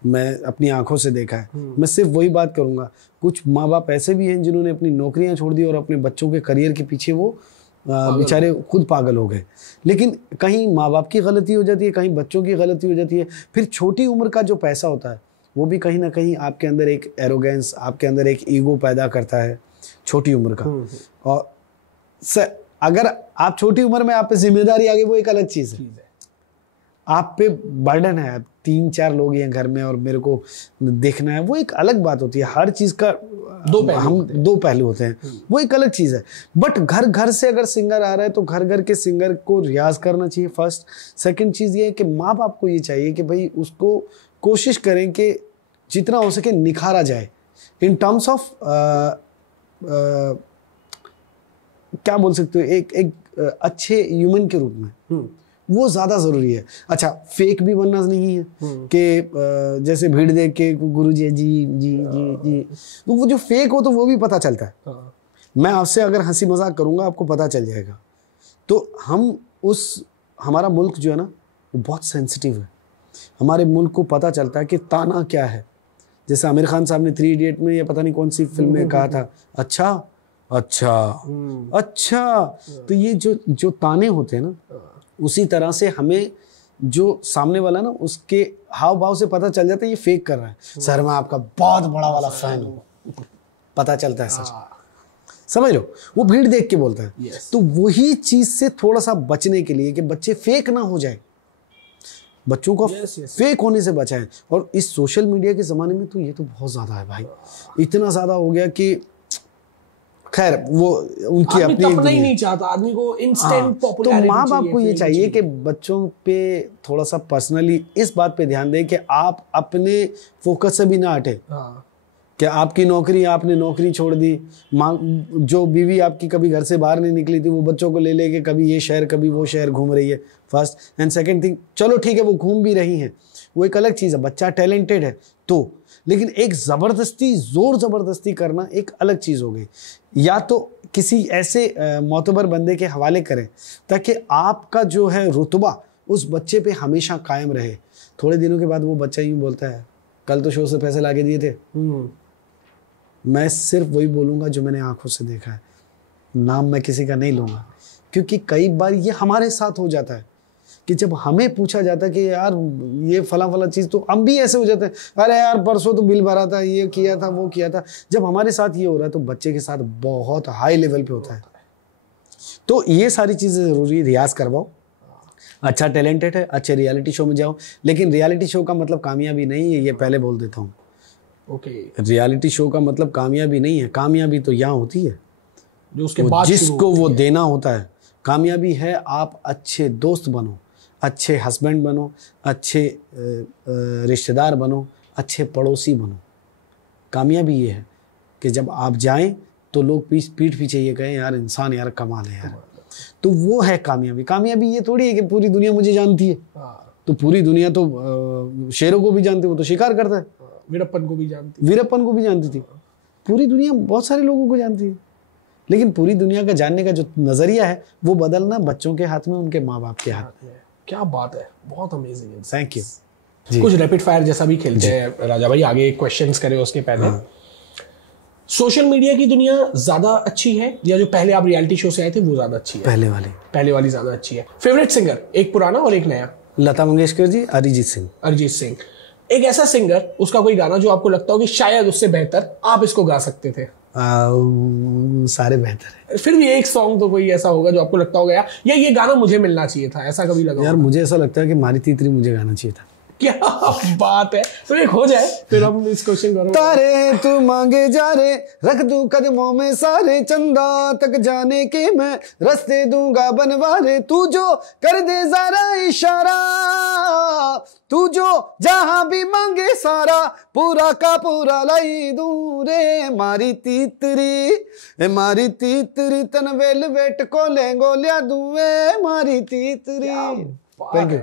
मैं अपनी आंखों से देखा है। मैं सिर्फ वही बात करूंगा, कुछ माँ बाप ऐसे भी हैं जिन्होंने अपनी नौकरियां छोड़ दी और अपने बच्चों के करियर के पीछे वो बेचारे खुद पागल हो गए। लेकिन कहीं माँ बाप की गलती हो जाती है, कहीं बच्चों की गलती हो जाती है। फिर छोटी उम्र का जो पैसा होता है वो भी कहीं ना कहीं आपके अंदर एक एरोगेंस, आपके अंदर एक ईगो पैदा करता है छोटी उम्र का। और अगर आप छोटी उम्र में आप पे जिम्मेदारी आ गई, वो एक अलग चीज़ है। आप पे बर्डन है, 3-4 लोग हैं घर में और मेरे को देखना है, वो एक अलग बात होती है। हर चीज़ का दो पहलू होते हैं, वो एक अलग चीज़ है। बट घर से अगर सिंगर आ रहा है तो घर के सिंगर को रियाज करना चाहिए फर्स्ट। सेकंड चीज़ ये है कि माँ बाप को ये चाहिए कि भाई उसको कोशिश करें कि जितना हो सके निखारा जाए इन टर्म्स ऑफ क्या बोल सकते हो, एक अच्छे ह्यूमन के रूप में। वो ज़्यादा ज़रूरी है। अच्छा, फेक भी बनना नहीं है कि जैसे भीड़ देख के गुरुजी जी जी जी जी, तो वो जो फेक हो तो वो भी पता चलता है। मैं आपसे अगर हंसी मजाक करूँगा आपको पता चल जाएगा। तो हमारा मुल्क जो है ना वो बहुत सेंसिटिव है। हमारे मुल्क को पता चलता है कि ताना क्या है। जैसे आमिर खान साहब ने 3 इडियट में या पता नहीं कौन सी फिल्म में कहा था, अच्छा। तो ये जो ताने होते हैं ना, उसी तरह से हमें जो सामने वाला ना उसके हाव भाव से पता चल जाता है ये फेक कर रहा है। सर मैं आपका बहुत बड़ा वाला फैन हूँ, पता चलता है सच। समझ लो, वो भीड़ देख के बोलता है। तो वही चीज से थोड़ा सा बचने के लिए कि बच्चे फेक ना हो जाए, बच्चों को फेक होने से बचाएं। और इस सोशल मीडिया के ज़माने में तो ये तो बहुत ज़्यादा है भाई, इतना ज़्यादा हो गया कि खैर वो उनकी अपनी ही नहीं चाहता आदमी को इंस्टेंट पॉपुलैरिटी। तो माँ बाप को ये चाहिए कि बच्चों पे थोड़ा सा पर्सनली इस बात पे ध्यान दें कि आप अपने फोकस से भी ना हटे। कि आपकी नौकरी, आपने नौकरी छोड़ दी, जो बीवी आपकी कभी घर से बाहर नहीं निकली थी वो बच्चों को ले लेके कभी ये शहर कभी वो शहर घूम रही है। फर्स्ट एंड सेकंड थिंग, चलो ठीक है वो घूम भी रही हैं, वो एक अलग चीज़ है, बच्चा टैलेंटेड है तो, लेकिन एक ज़ोर ज़बरदस्ती करना एक अलग चीज़ हो गई। या तो किसी ऐसे मोतबर बंदे के हवाले करें ताकि आपका जो है रुतबा उस बच्चे पे हमेशा कायम रहे। थोड़े दिनों के बाद वो बच्चा यूँ बोलता है, कल तो शो से पैसे लाके दिए थे। मैं सिर्फ वही बोलूँगा जो मैंने आंखों से देखा है, नाम मैं किसी का नहीं लूँगा। क्योंकि कई बार ये हमारे साथ हो जाता है कि जब हमें पूछा जाता है कि यार ये फला चीज़, तो हम भी ऐसे हो जाते हैं, अरे यार परसों तो बिल भरा था, ये किया था, वो किया था। जब हमारे साथ ये हो रहा है तो बच्चे के साथ बहुत हाई लेवल पे होता है। तो ये सारी चीज़ें ज़रूरी, रियाज करवाओ। अच्छा टैलेंटेड है, अच्छे रियलिटी शो में जाओ, लेकिन रियलिटी शो का मतलब कामयाबी नहीं है, ये पहले बोल देता हूँ। रियलिटी शो का मतलब कामयाबी नहीं है। कामयाबी तो यहाँ होती है जो उसके बाद जिसको वो देना होता है। कामयाबी है आप अच्छे दोस्त बनो, अच्छे हस्बैंड बनो, अच्छे रिश्तेदार बनो, अच्छे पड़ोसी बनो। कामयाबी ये है कि जब आप जाएं तो लोग पीठ पीछे ये कहें यार इंसान यार कमाल है यार। तो वो है कामयाबी। कामयाबी ये थोड़ी है कि पूरी दुनिया मुझे जानती है। तो पूरी दुनिया तो शेरों को भी जानती है, वो तो शिकार करता है। वीरप्पन को भी जानती थी। पूरी दुनिया बहुत सारे लोगों को जानती है, लेकिन पूरी दुनिया का जानने का जो नज़रिया है वो बदलना बच्चों के हाथ में, उनके माँ बाप के हाथ में। क्या बात है, बहुत अमेजिंग। Thank you. कुछ रैपिड फायर जैसा भी खेलते हैं राजा भाई, आगे क्वेश्चंस करें उसके पहले। सोशल मीडिया की दुनिया ज्यादा अच्छी है या जो पहले आप रियलिटी शो से आए थे वो ज्यादा अच्छी है? पहले वाली ज्यादा अच्छी है। फेवरेट सिंगर, एक पुराना और एक नया? लता मंगेशकर जी, अरिजीत सिंह। अरिजीत सिंह। एक ऐसा सिंगर, उसका कोई गाना जो आपको लगता हो कि शायद उससे बेहतर आप इसको गा सकते थे? सारे बेहतर है, फिर भी एक सॉन्ग तो कोई ऐसा होगा जो आपको लगता होगा या ये गाना मुझे मिलना चाहिए था, ऐसा कभी लगा? यार मुझे ऐसा लगता है कि मारी तीतरी मुझे गाना चाहिए था। क्या बात है, तो एक हो जाए फिर हम इस क्वेश्चन को। तारे तू मांगे जा रे, रख दूं कदमों में सारे, चंदा तक जाने के मैं रास्ते दूंगा बनवारे, तू जो कर दे जरा इशारा, तू जो जहां भी मांगे सारा, पूरा का पूरा लाई दूं रे, मारी तीतरी तन वेलवेट को लेंगो लिया दूं मारी तीतरी। थैंक यू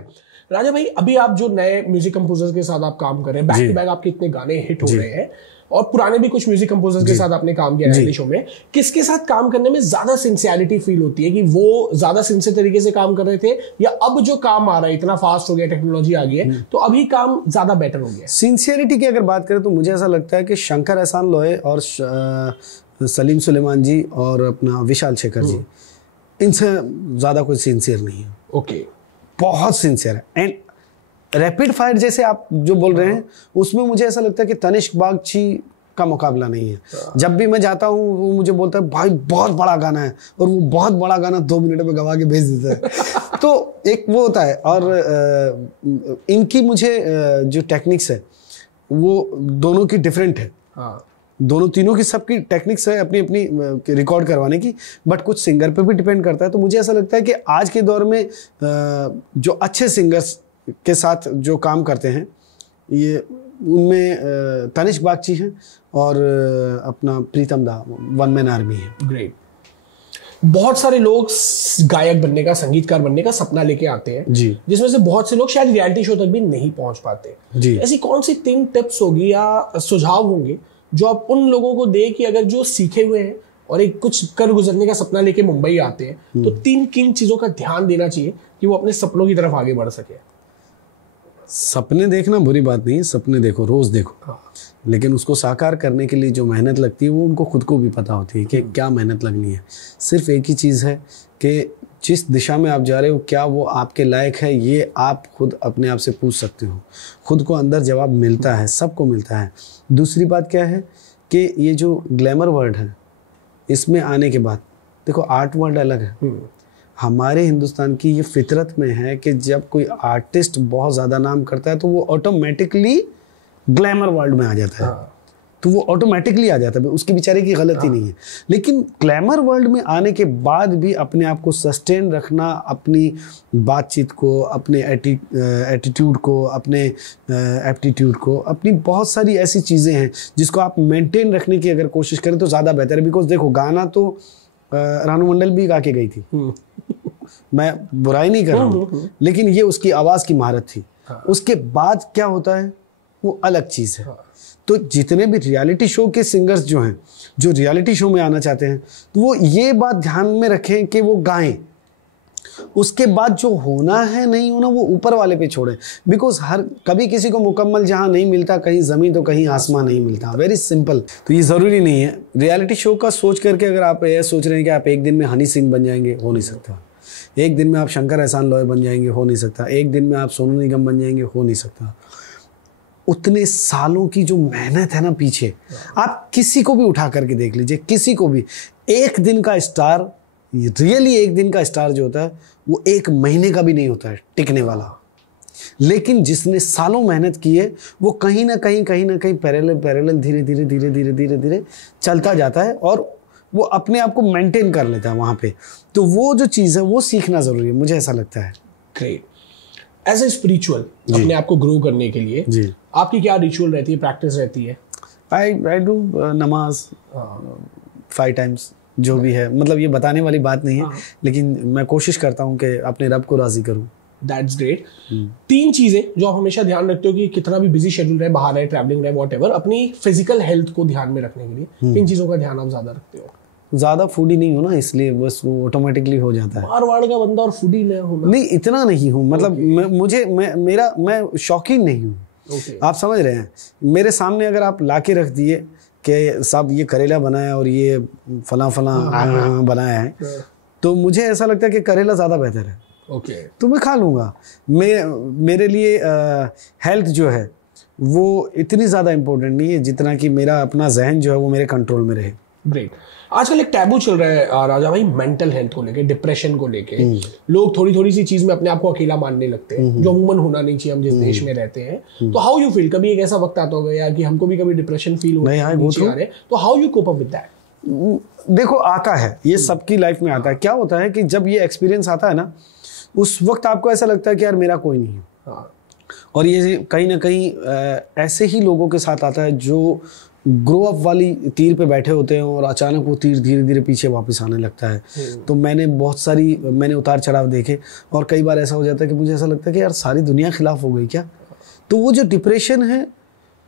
राजा भाई। अभी आप जो नए म्यूजिक कंपोजर्स के साथ आप काम कर रहे हैं, बैक टू बैक आपके इतने गाने हिट हो रहे हैं, और पुराने भी कुछ म्यूजिक कंपोजर्स के साथ आपने काम किया रियलिटी शो में, किसके साथ काम करने में ज्यादा सिंसियरिटी फील होती है? कि वो ज्यादा सिंसियर तरीके से काम कर रहे थे, या अब जो काम आ रहा है इतना फास्ट हो गया, टेक्नोलॉजी आ गई है तो अभी काम ज्यादा बेटर हो गया? सिंसियरिटी की अगर बात करें तो मुझे ऐसा लगता है कि शंकर एहसान लोहे और सलीम सुलेमान जी और अपना विशाल शेखर जी, इनसे ज्यादा कोई सिंसियर नहीं है। ओके, बहुत सिंसियर है। एंड रैपिड फायर जैसे आप जो बोल रहे हैं उसमें मुझे ऐसा लगता है कि तनिष्क बागची का मुकाबला नहीं है। जब भी मैं जाता हूँ वो मुझे बोलता है भाई बहुत बड़ा गाना है, और वो बहुत बड़ा गाना 2 मिनट में गवा के भेज देता है। तो एक वो होता है, और इनकी मुझे जो टेक्निक्स है वो दोनों की डिफरेंट है। दोनों तीनों की सबकी टेक्निक्स है अपनी अपनी रिकॉर्ड करवाने की, बट कुछ सिंगर पे भी डिपेंड करता है। तो मुझे ऐसा लगता है कि आज के दौर में जो अच्छे सिंगर्स के साथ जो काम करते हैं, ये उनमें तनिष्क बागची हैं और अपना प्रीतम दा, वन मैन आर्मी है। ग्रेट। बहुत सारे लोग गायक बनने का, संगीतकार बनने का सपना लेके आते हैं जी, जिसमें से बहुत से लोग शायद रियलिटी शो तक भी नहीं पहुंच पाते जी। ऐसी कौन सी 3 टिप्स होगी या सुझाव होंगे जो आप उन लोगों को दे कि अगर जो सीखे हुए हैं और एक कुछ कर गुजरने का सपना लेके मुंबई आते हैं तो 3 किन चीजों का ध्यान देना चाहिए कि वो अपने सपनों की तरफ आगे बढ़ सके? सपने देखना बुरी बात नहीं है, सपने देखो, रोज देखो, लेकिन उसको साकार करने के लिए जो मेहनत लगती है वो उनको खुद को भी पता होती है कि क्या मेहनत लगनी है। सिर्फ एक ही चीज़ है कि जिस दिशा में आप जा रहे हो क्या वो आपके लायक है, ये आप खुद अपने आप से पूछ सकते हो। खुद को अंदर जवाब मिलता है, सबको मिलता है। दूसरी बात क्या है कि ये जो ग्लैमर वर्ल्ड है इसमें आने के बाद देखो आर्ट वर्ल्ड अलग है। हमारे हिंदुस्तान की ये फितरत में है कि जब कोई आर्टिस्ट बहुत ज़्यादा नाम करता है तो वो ऑटोमेटिकली ग्लैमर वर्ल्ड में आ जाता है। तो वो ऑटोमेटिकली आ जाता है, उसकी बेचारे की गलती नहीं है। लेकिन ग्लैमर वर्ल्ड में आने के बाद भी अपने आप को सस्टेन रखना, अपनी बातचीत को, अपने एटीट्यूड को, अपने एप्टीट्यूड को, अपनी बहुत सारी ऐसी चीज़ें हैं जिसको आप मेंटेन रखने की अगर कोशिश करें तो ज़्यादा बेहतर है। बिकॉज देखो गाना तो रानू मंडल भी गा के गई थी, मैं बुराई नहीं कर रहा हूँ, लेकिन ये उसकी आवाज़ की महारत थी। उसके बाद क्या होता है वो अलग चीज़ है। तो जितने भी रियलिटी शो के सिंगर्स जो हैं, जो रियलिटी शो में आना चाहते हैं, तो वो ये बात ध्यान में रखें कि वो गाएं, उसके बाद जो होना है नहीं होना वो ऊपर वाले पे छोड़ें। बिकॉज हर कभी किसी को मुकम्मल जहाँ नहीं मिलता, कहीं ज़मीन तो कहीं आसमान नहीं मिलता, वेरी सिंपल। तो ये ज़रूरी नहीं है रियलिटी शो का सोच करके अगर आप ये सोच रहे हैं कि आप एक दिन में हनी सिंह बन जाएंगे, हो नहीं सकता। एक दिन में आप शंकर एहसान लोहे बन जाएंगे, हो नहीं सकता। एक दिन में आप सोनू निगम बन जाएंगे, हो नहीं सकता। उतने सालों की जो मेहनत है ना पीछे, आप किसी को भी उठा करके देख लीजिए, किसी को भी। एक दिन का स्टार, रियली एक दिन का स्टार जो होता है वो 1 महीने का भी नहीं होता है टिकने वाला। लेकिन जिसने सालों मेहनत की है वो कहीं ना कहीं पैरेलल धीरे धीरे चलता जाता है और वो अपने आप को मेंटेन कर लेता है वहाँ पे। तो वो जो चीज़ है वो सीखना ज़रूरी है, मुझे ऐसा लगता है। ग्रेट। एज ए स्पिरिचुअल अपने आप को ग्रो करने के लिए जी आपकी क्या रिचुअल रहती है, प्रैक्टिस रहती है? आई डू नमाज 5 टाइम्स, जो भी है। मतलब ये बताने वाली बात नहीं है, लेकिन मैं कोशिश करता हूँ कि अपने रब को राजी करूँ। That's great. 3 चीजें जो आप हमेशा ध्यान रखते हो कि कितना भी बिजी शेड्यूल रहे, बाहर रहे, ट्रैवलिंग रहे, व्हाटएवर, अपनी फिजिकल हेल्थ को ध्यान में रखने के लिए किन चीजों का ध्यान आप ज्यादा रखते हो? ज्यादा फूडी नहीं हूँ ना, इसलिए बस वो ऑटोमेटिकली हो जाता है। मारवाड़ का बंदा और फूडी नहीं होना। नहीं, इतना नहीं हूँ, मतलब मैं शौकीन नहीं हूँ। आप समझ रहे हैं? मेरे सामने अगर आप लाके रख दिए कि साहब ये करेला बनाया और ये फला फला बनाया है, तो मुझे ऐसा लगता है कि करेला ज़्यादा बेहतर है। तो मैं खा लूँगा। मेरे लिए हेल्थ जो है वो इतनी ज़्यादा इम्पोर्टेंट नहीं है जितना कि मेरा अपना जहन जो है वो मेरे कंट्रोल में रहे। ग्रेट। आजकल एक टैबू चल रहा है राजा भाई, मेंटल हेल्थ को लेके, डिप्रेशन को लेके। लोग थोड़ी थोड़ी सी चीज में अपने आप को अकेला मानने लगते हैं, जो अमूमन होना नहीं चाहिए हम जिस देश में रहते हैं। तो हाउ यू फील? कभी एक ऐसा वक्त आता होगा यार कि हमको भी कभी डिप्रेशन फील होता है, तो how you cope up with that? देखो, आता है, ये सबकी लाइफ में आता है। क्या होता है कि जब ये एक्सपीरियंस आता है ना, उस वक्त आपको ऐसा लगता है कि यार मेरा कोई नहीं है। और ये कहीं ना कहीं ऐसे ही लोगों के साथ आता है जो ग्रो अप वाली तीर पे बैठे होते हैं और अचानक वो तीर धीरे धीरे पीछे वापस आने लगता है। तो मैंने उतार चढ़ाव देखे, और कई बार ऐसा हो जाता है कि मुझे ऐसा लगता है कि यार सारी दुनिया खिलाफ हो गई क्या। तो वो जो डिप्रेशन है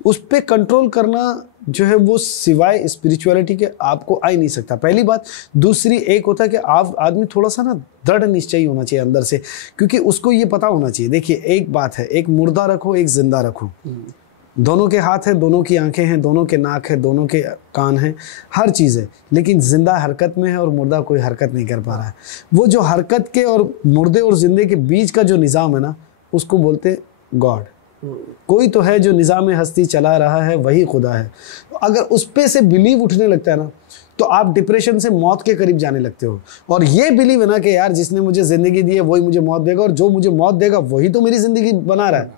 उस पर कंट्रोल करना जो है वो सिवाय स्पिरिचुअलिटी के आपको आ ही नहीं सकता, पहली बात। दूसरी एक होता है कि आप आदमी थोड़ा सा ना दृढ़ निश्चयी होना चाहिए अंदर से, क्योंकि उसको ये पता होना चाहिए। देखिए, एक बात है, एक मुर्दा रखो, एक जिंदा रखो, दोनों के हाथ है, दोनों की आंखें हैं, दोनों के नाक है, दोनों के कान हैं, हर चीज़ है, लेकिन जिंदा हरकत में है और मुर्दा कोई हरकत नहीं कर पा रहा है। वो जो हरकत के और मुर्दे और जिंदे के बीच का जो निज़ाम है ना, उसको बोलते गॉड। कोई तो है जो निज़ाम हस्ती चला रहा है, वही खुदा है। अगर उस पे से बिलीव उठने लगता है ना, तो आप डिप्रेशन से मौत के करीब जाने लगते हो। और ये बिलीव है ना कि यार जिसने मुझे ज़िंदगी दी है वही मुझे मौत देगा, और जो मुझे मौत देगा वही तो मेरी ज़िंदगी बना रहा है,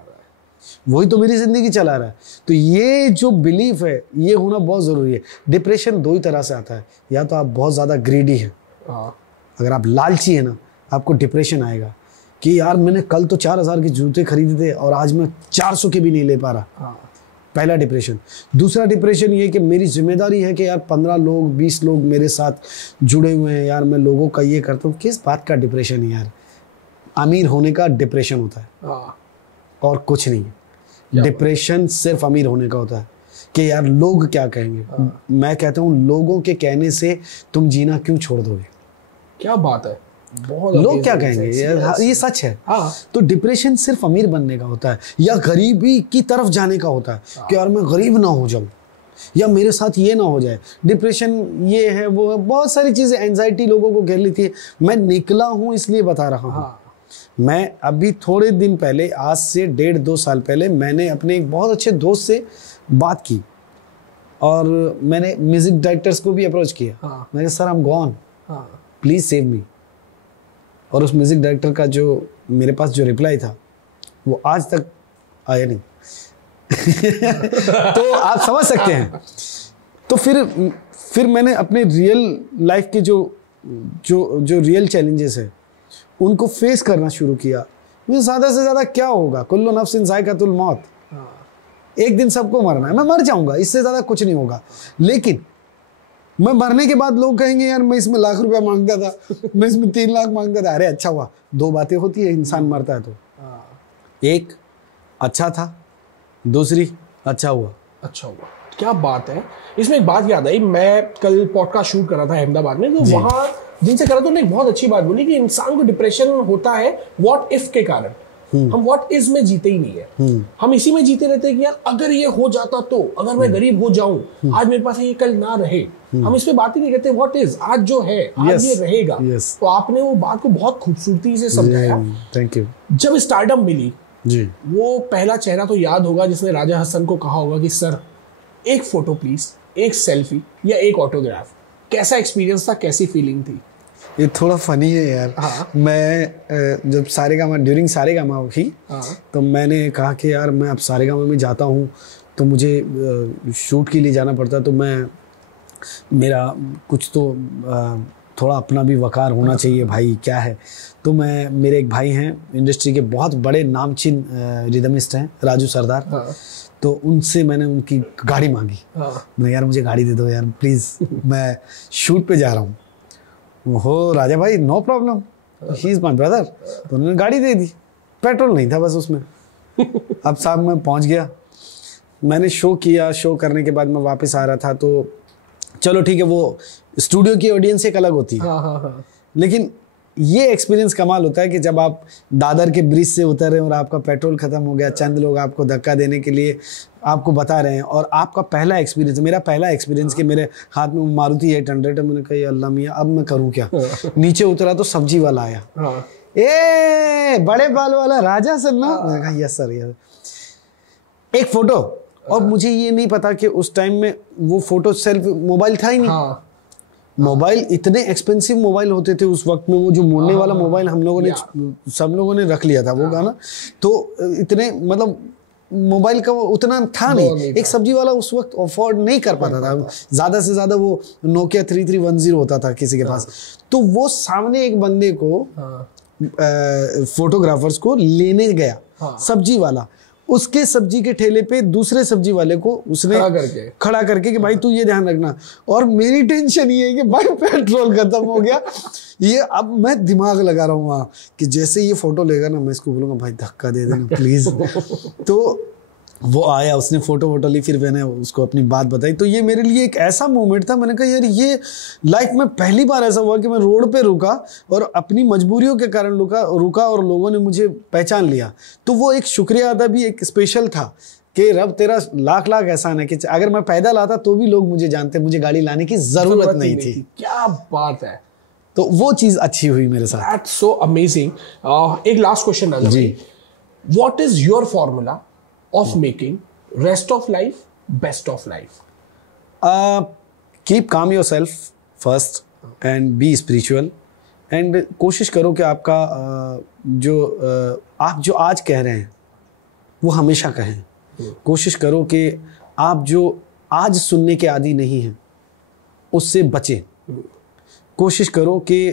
वही तो मेरी ज़िंदगी चला रहा है। तो ये जो बिलीफ है ये होना बहुत ज़रूरी है। डिप्रेशन दो ही तरह से आता है, या तो आप बहुत ज़्यादा ग्रीडी हैं, अगर आप लालची है ना, आपको डिप्रेशन आएगा कि यार मैंने कल तो 4000 के जूते खरीदे थे और आज मैं 400 के भी नहीं ले पा रहा। पहला डिप्रेशन। दूसरा डिप्रेशन ये कि मेरी जिम्मेदारी है कि यार 15 लोग 20 लोग मेरे साथ जुड़े हुए हैं, यार मैं लोगों का ये करता हूँ। किस बात का डिप्रेशन है यार? अमीर होने का डिप्रेशन होता है और कुछ नहीं। डिप्रेशन सिर्फ अमीर होने का होता है कि यार लोग क्या कहेंगे। मैं कहता हूँ लोगों के कहने से तुम जीना क्यों छोड़ दोगे। क्या बात है, लोग क्या कहेंगे, ये सच है। तो डिप्रेशन सिर्फ अमीर बनने का होता है या गरीबी की तरफ जाने का होता है कि यार मैं गरीब ना हो जाऊं या मेरे साथ ये ना हो जाए। डिप्रेशन ये है वो है, बहुत सारी चीजें, एंजाइटी लोगों को घेर लेती है। मैं निकला हूं इसलिए बता रहा हूं। मैं अभी थोड़े दिन पहले, आज से 1.5-2 साल पहले, मैंने अपने एक बहुत अच्छे दोस्त से बात की और मैंने म्यूजिक डायरेक्टर्स को भी अप्रोच किया। मैंने कहा sir I am gone, please save me. और उस म्यूजिक डायरेक्टर का जो मेरे पास जो रिप्लाई था वो आज तक आया नहीं। तो आप समझ सकते हैं। तो फिर मैंने अपने रियल लाइफ के जो रियल चैलेंजेस है उनको फेस करना शुरू किया। मुझे ज़्यादा से ज़्यादा क्या होगा, कुल्लु नफ्सिन ज़ायक़ातुल मौत, एक दिन सबको मरना है, मैं मर जाऊंगा, इससे ज़्यादा कुछ नहीं होगा। लेकिन मैं मरने के बाद लोग कहेंगे यार मैं इसमें लाख रुपया मांगता था, मैं इसमें 3 लाख मांगता था। अरे अच्छा हुआ, 2 बातें होती है इंसान मरता है तो, एक अच्छा था, दूसरी अच्छा हुआ। क्या बात है। इसमें एक बात याद आई, मैं कल पॉडकास्ट शूट कर रहा था अहमदाबाद में, तो वहां जिनसे करा तो उन्होंने एक बहुत अच्छी बात बोली कि इंसान को डिप्रेशन होता है व्हाट इफ के कारण। हम व्हाट इज में जीते ही नहीं है, हम इसी में जीते रहते हैं कि यार अगर ये हो जाता तो, अगर मैं गरीब हो जाऊं, आज मेरे पास ये कल ना रहे। हम इस पे बात ही नहीं करते, व्हाट इज, आज जो है आज ये रहेगा। तो आपने वो बात को बहुत खूबसूरती से समझाया। Thank you. जब स्टारडम मिली जी, वो पहला चेहरा तो याद होगा जिसने राजा हसन को कहा होगा कि सर एक फोटो प्लीज, एक सेल्फी या एक ऑटोग्राफ। कैसा एक्सपीरियंस था, कैसी फीलिंग थी? ये थोड़ा फनी है यार। मैं जब ड्यूरिंग सारेगामा थी, तो मैंने कहा कि यार मैं अब सारेगामा में जाता हूँ तो मुझे शूट के लिए जाना पड़ता है, तो मेरा कुछ तो थोड़ा अपना भी वकार होना चाहिए भाई, क्या है। तो मेरे एक भाई हैं इंडस्ट्री के बहुत बड़े नामचीन रिदमिस्ट हैं, राजू सरदार। तो उनसे मैंने उनकी गाड़ी मांगी। मैं यार मुझे गाड़ी दे दो यार प्लीज़, मैं शूट पे जा रहा हूँ। हो राजा भाई no problem, he is my brother. तो उन्होंने गाड़ी दे दी, पेट्रोल नहीं था बस उसमें। अब साहब मैं पहुँच गया, मैंने शो किया। शो करने के बाद मैं वापस आ रहा था तो चलो ठीक है, वो स्टूडियो की ऑडियंस एक अलग होती है, हाँ। लेकिन ये एक्सपीरियंस कमाल होता है कि जब आप दादर के ब्रिज से उतर रहे हैं और आपका पेट्रोल खत्म हो गया, चंद लोग आपको धक्का देने के लिए आपको बता रहे हैं, और आपका पहला एक्सपीरियंस, मेरा पहला एक्सपीरियंस कि मेरे हाथ में मारुति 800 है, मैंने कहा अल्लाह मियाँ अब मैं करूँ क्या। नीचे उतरा तो सब्जी वाला आया, ए बड़े बाल वाला राजा सर ना, मैंने कहा यस सर यस, एक फोटो। और मुझे ये नहीं पता कि उस टाइम में वो फोटो सेल्फ मोबाइल था ही नहीं, मोबाइल इतने एक्सपेंसिव मोबाइल होते थे उस वक्त में, वो जो मुड़ने वाला मोबाइल हम लोगों ने सब लोगों ने रख लिया था वो गाना, तो इतने मतलब मोबाइल का वो उतना था नहीं, एक सब्जी वाला उस वक्त अफोर्ड नहीं कर पाता था, ज्यादा से ज्यादा वो नोकिया 3310 होता था किसी के पास। तो वो सामने एक बंदे को फोटोग्राफर्स को लेने गया, सब्जी वाला, उसके सब्जी के ठेले पे दूसरे सब्जी वाले को उसने खड़ा करके कि भाई तू ये ध्यान रखना। और मेरी टेंशन ये है कि भाई पेट्रोल खत्म हो गया, ये अब मैं दिमाग लगा रहा हूँ वहाँ कि जैसे ये फोटो लेगा ना मैं इसको बोलूँगा भाई धक्का दे देना प्लीज। तो वो आया, उसने फोटो वोटो ली, फिर मैंने उसको अपनी बात बताई। तो ये मेरे लिए एक ऐसा मोमेंट था, मैंने कहा यार ये लाइफ में पहली बार ऐसा हुआ कि मैं रोड पे रुका और अपनी मजबूरियों के कारण रुका और लोगों ने मुझे पहचान लिया। तो वो एक शुक्रिया अदा भी एक स्पेशल था कि रब तेरा लाख लाख एहसान है कि अगर मैं पैदल आता तो भी लोग मुझे जानते, मुझे गाड़ी लाने की जरूरत नहीं थी। क्या बात है, तो वो चीज अच्छी हुई मेरे साथ। That's so amazing. एक लास्ट क्वेश्चन राजा भाई, what is your formula of making rest of life best of life? Keep calm yourself first and be spiritual, and कोशिश करो कि आपका आप जो आज कह रहे हैं वो हमेशा कहें। कोशिश करो कि आप जो आज सुनने के आदी नहीं हैं उससे बचें। कोशिश करो कि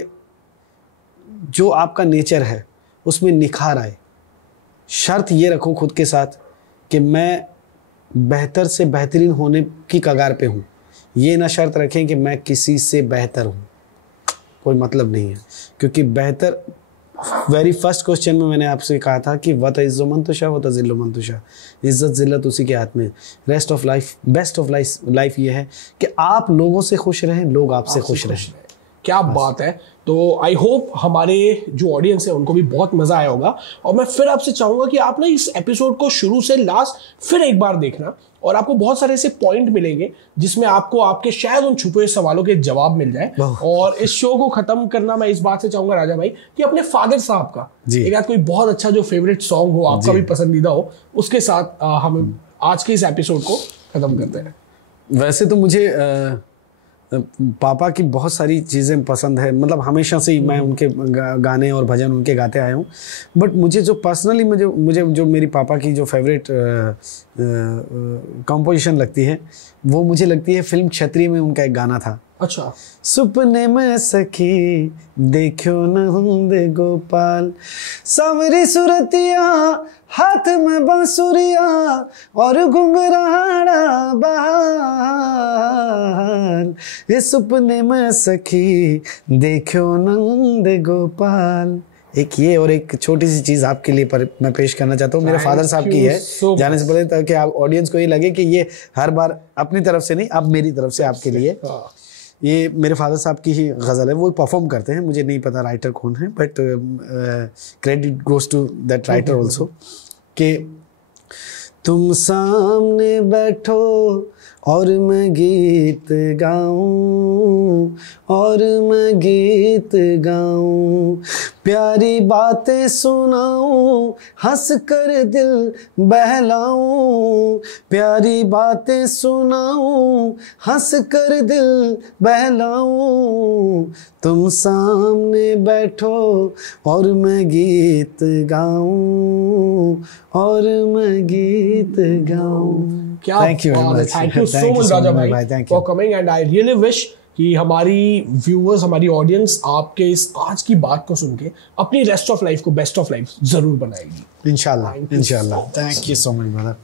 जो आपका नेचर है उसमें निखार आए। शर्त ये रखो खुद के साथ कि मैं बेहतर से बेहतरीन होने की कगार पे हूँ। ये ना शर्त रखें कि मैं किसी से बेहतर हूँ, कोई मतलब नहीं है। क्योंकि बेहतर, वेरी फर्स्ट क्वेश्चन में मैंने आपसे कहा था कि वत इज़्ज़ो मन तुशा वत ज़िल्लो मन तुशा, इज़्ज़त ज़िल्लत उसी के हाथ में। Rest of life, best of life ये है कि आप लोगों से खुश रहें, लोग आपसे खुश रहें। क्या बात है। तो आई होप हमारे जो ऑडियंस है उनको भी बहुत मजा आया होगा। और मैं फिर आपसे चाहूंगा कि आप ना इस एपिसोड को शुरू से लास्ट फिर एक बार देखना, और आपको बहुत सारे ऐसे पॉइंट मिलेंगे जिसमें आपको आपके शायद उन छुपे हुए सवालों के जवाब मिल जाए। और इस शो को खत्म करना मैं इस बात से चाहूंगा राजा भाई कि अपने फादर साहब का एक आध कोई बहुत अच्छा जो फेवरेट सॉन्ग हो, आपका भी पसंदीदा हो, उसके साथ हम आज के इस एपिसोड को खत्म करते हैं। वैसे तो मुझे पापा की बहुत सारी चीज़ें पसंद है, मतलब हमेशा से ही मैं उनके गाने और भजन उनके गाते आया हूँ। बट मुझे जो पर्सनली मुझे जो मेरी पापा की जो फेवरेट कंपोजिशन लगती है वो मुझे लगती है फिल्म क्षत्रिय में उनका एक गाना था। अच्छा। सुपने में सखी देखो नंद गोपाल, सावरी सुरतिया हाथ में बांसुरिया और घुंघराड़ा बाल, ये सुपने में सखी देखो नंद गोपाल। एक ये और एक छोटी सी चीज आपके लिए मैं पेश करना चाहता हूँ, मेरे फादर साहब की है, जाने से पहले, ताकि आप ऑडियंस को ये लगे कि ये हर बार अपनी तरफ से नहीं, अब मेरी तरफ से आपके लिए। ये मेरे फादर साहब की ही गज़ल है, वो परफॉर्म करते हैं, मुझे नहीं पता राइटर कौन है, but credit goes to that writer also. कि तुम सामने बैठो और मैं गीत गाऊं, और मैं गीत गाऊं, प्यारी बातें सुनाऊं, हंस कर दिल बहलाऊं, प्यारी बातें सुनाऊं, हंस कर दिल बहलाऊं, तुम सामने बैठो और मैं गीत गाऊं, और मैं गीत गाऊं। क्या thank you so much Raja भाई for coming, and I really wish कि हमारी व्यूअर्स, हमारी ऑडियंस आपके इस आज की बात को सुन के अपनी रेस्ट ऑफ लाइफ को बेस्ट ऑफ लाइफ जरूर बनाएगी। इंशाल्लाह। Thank you so much brother.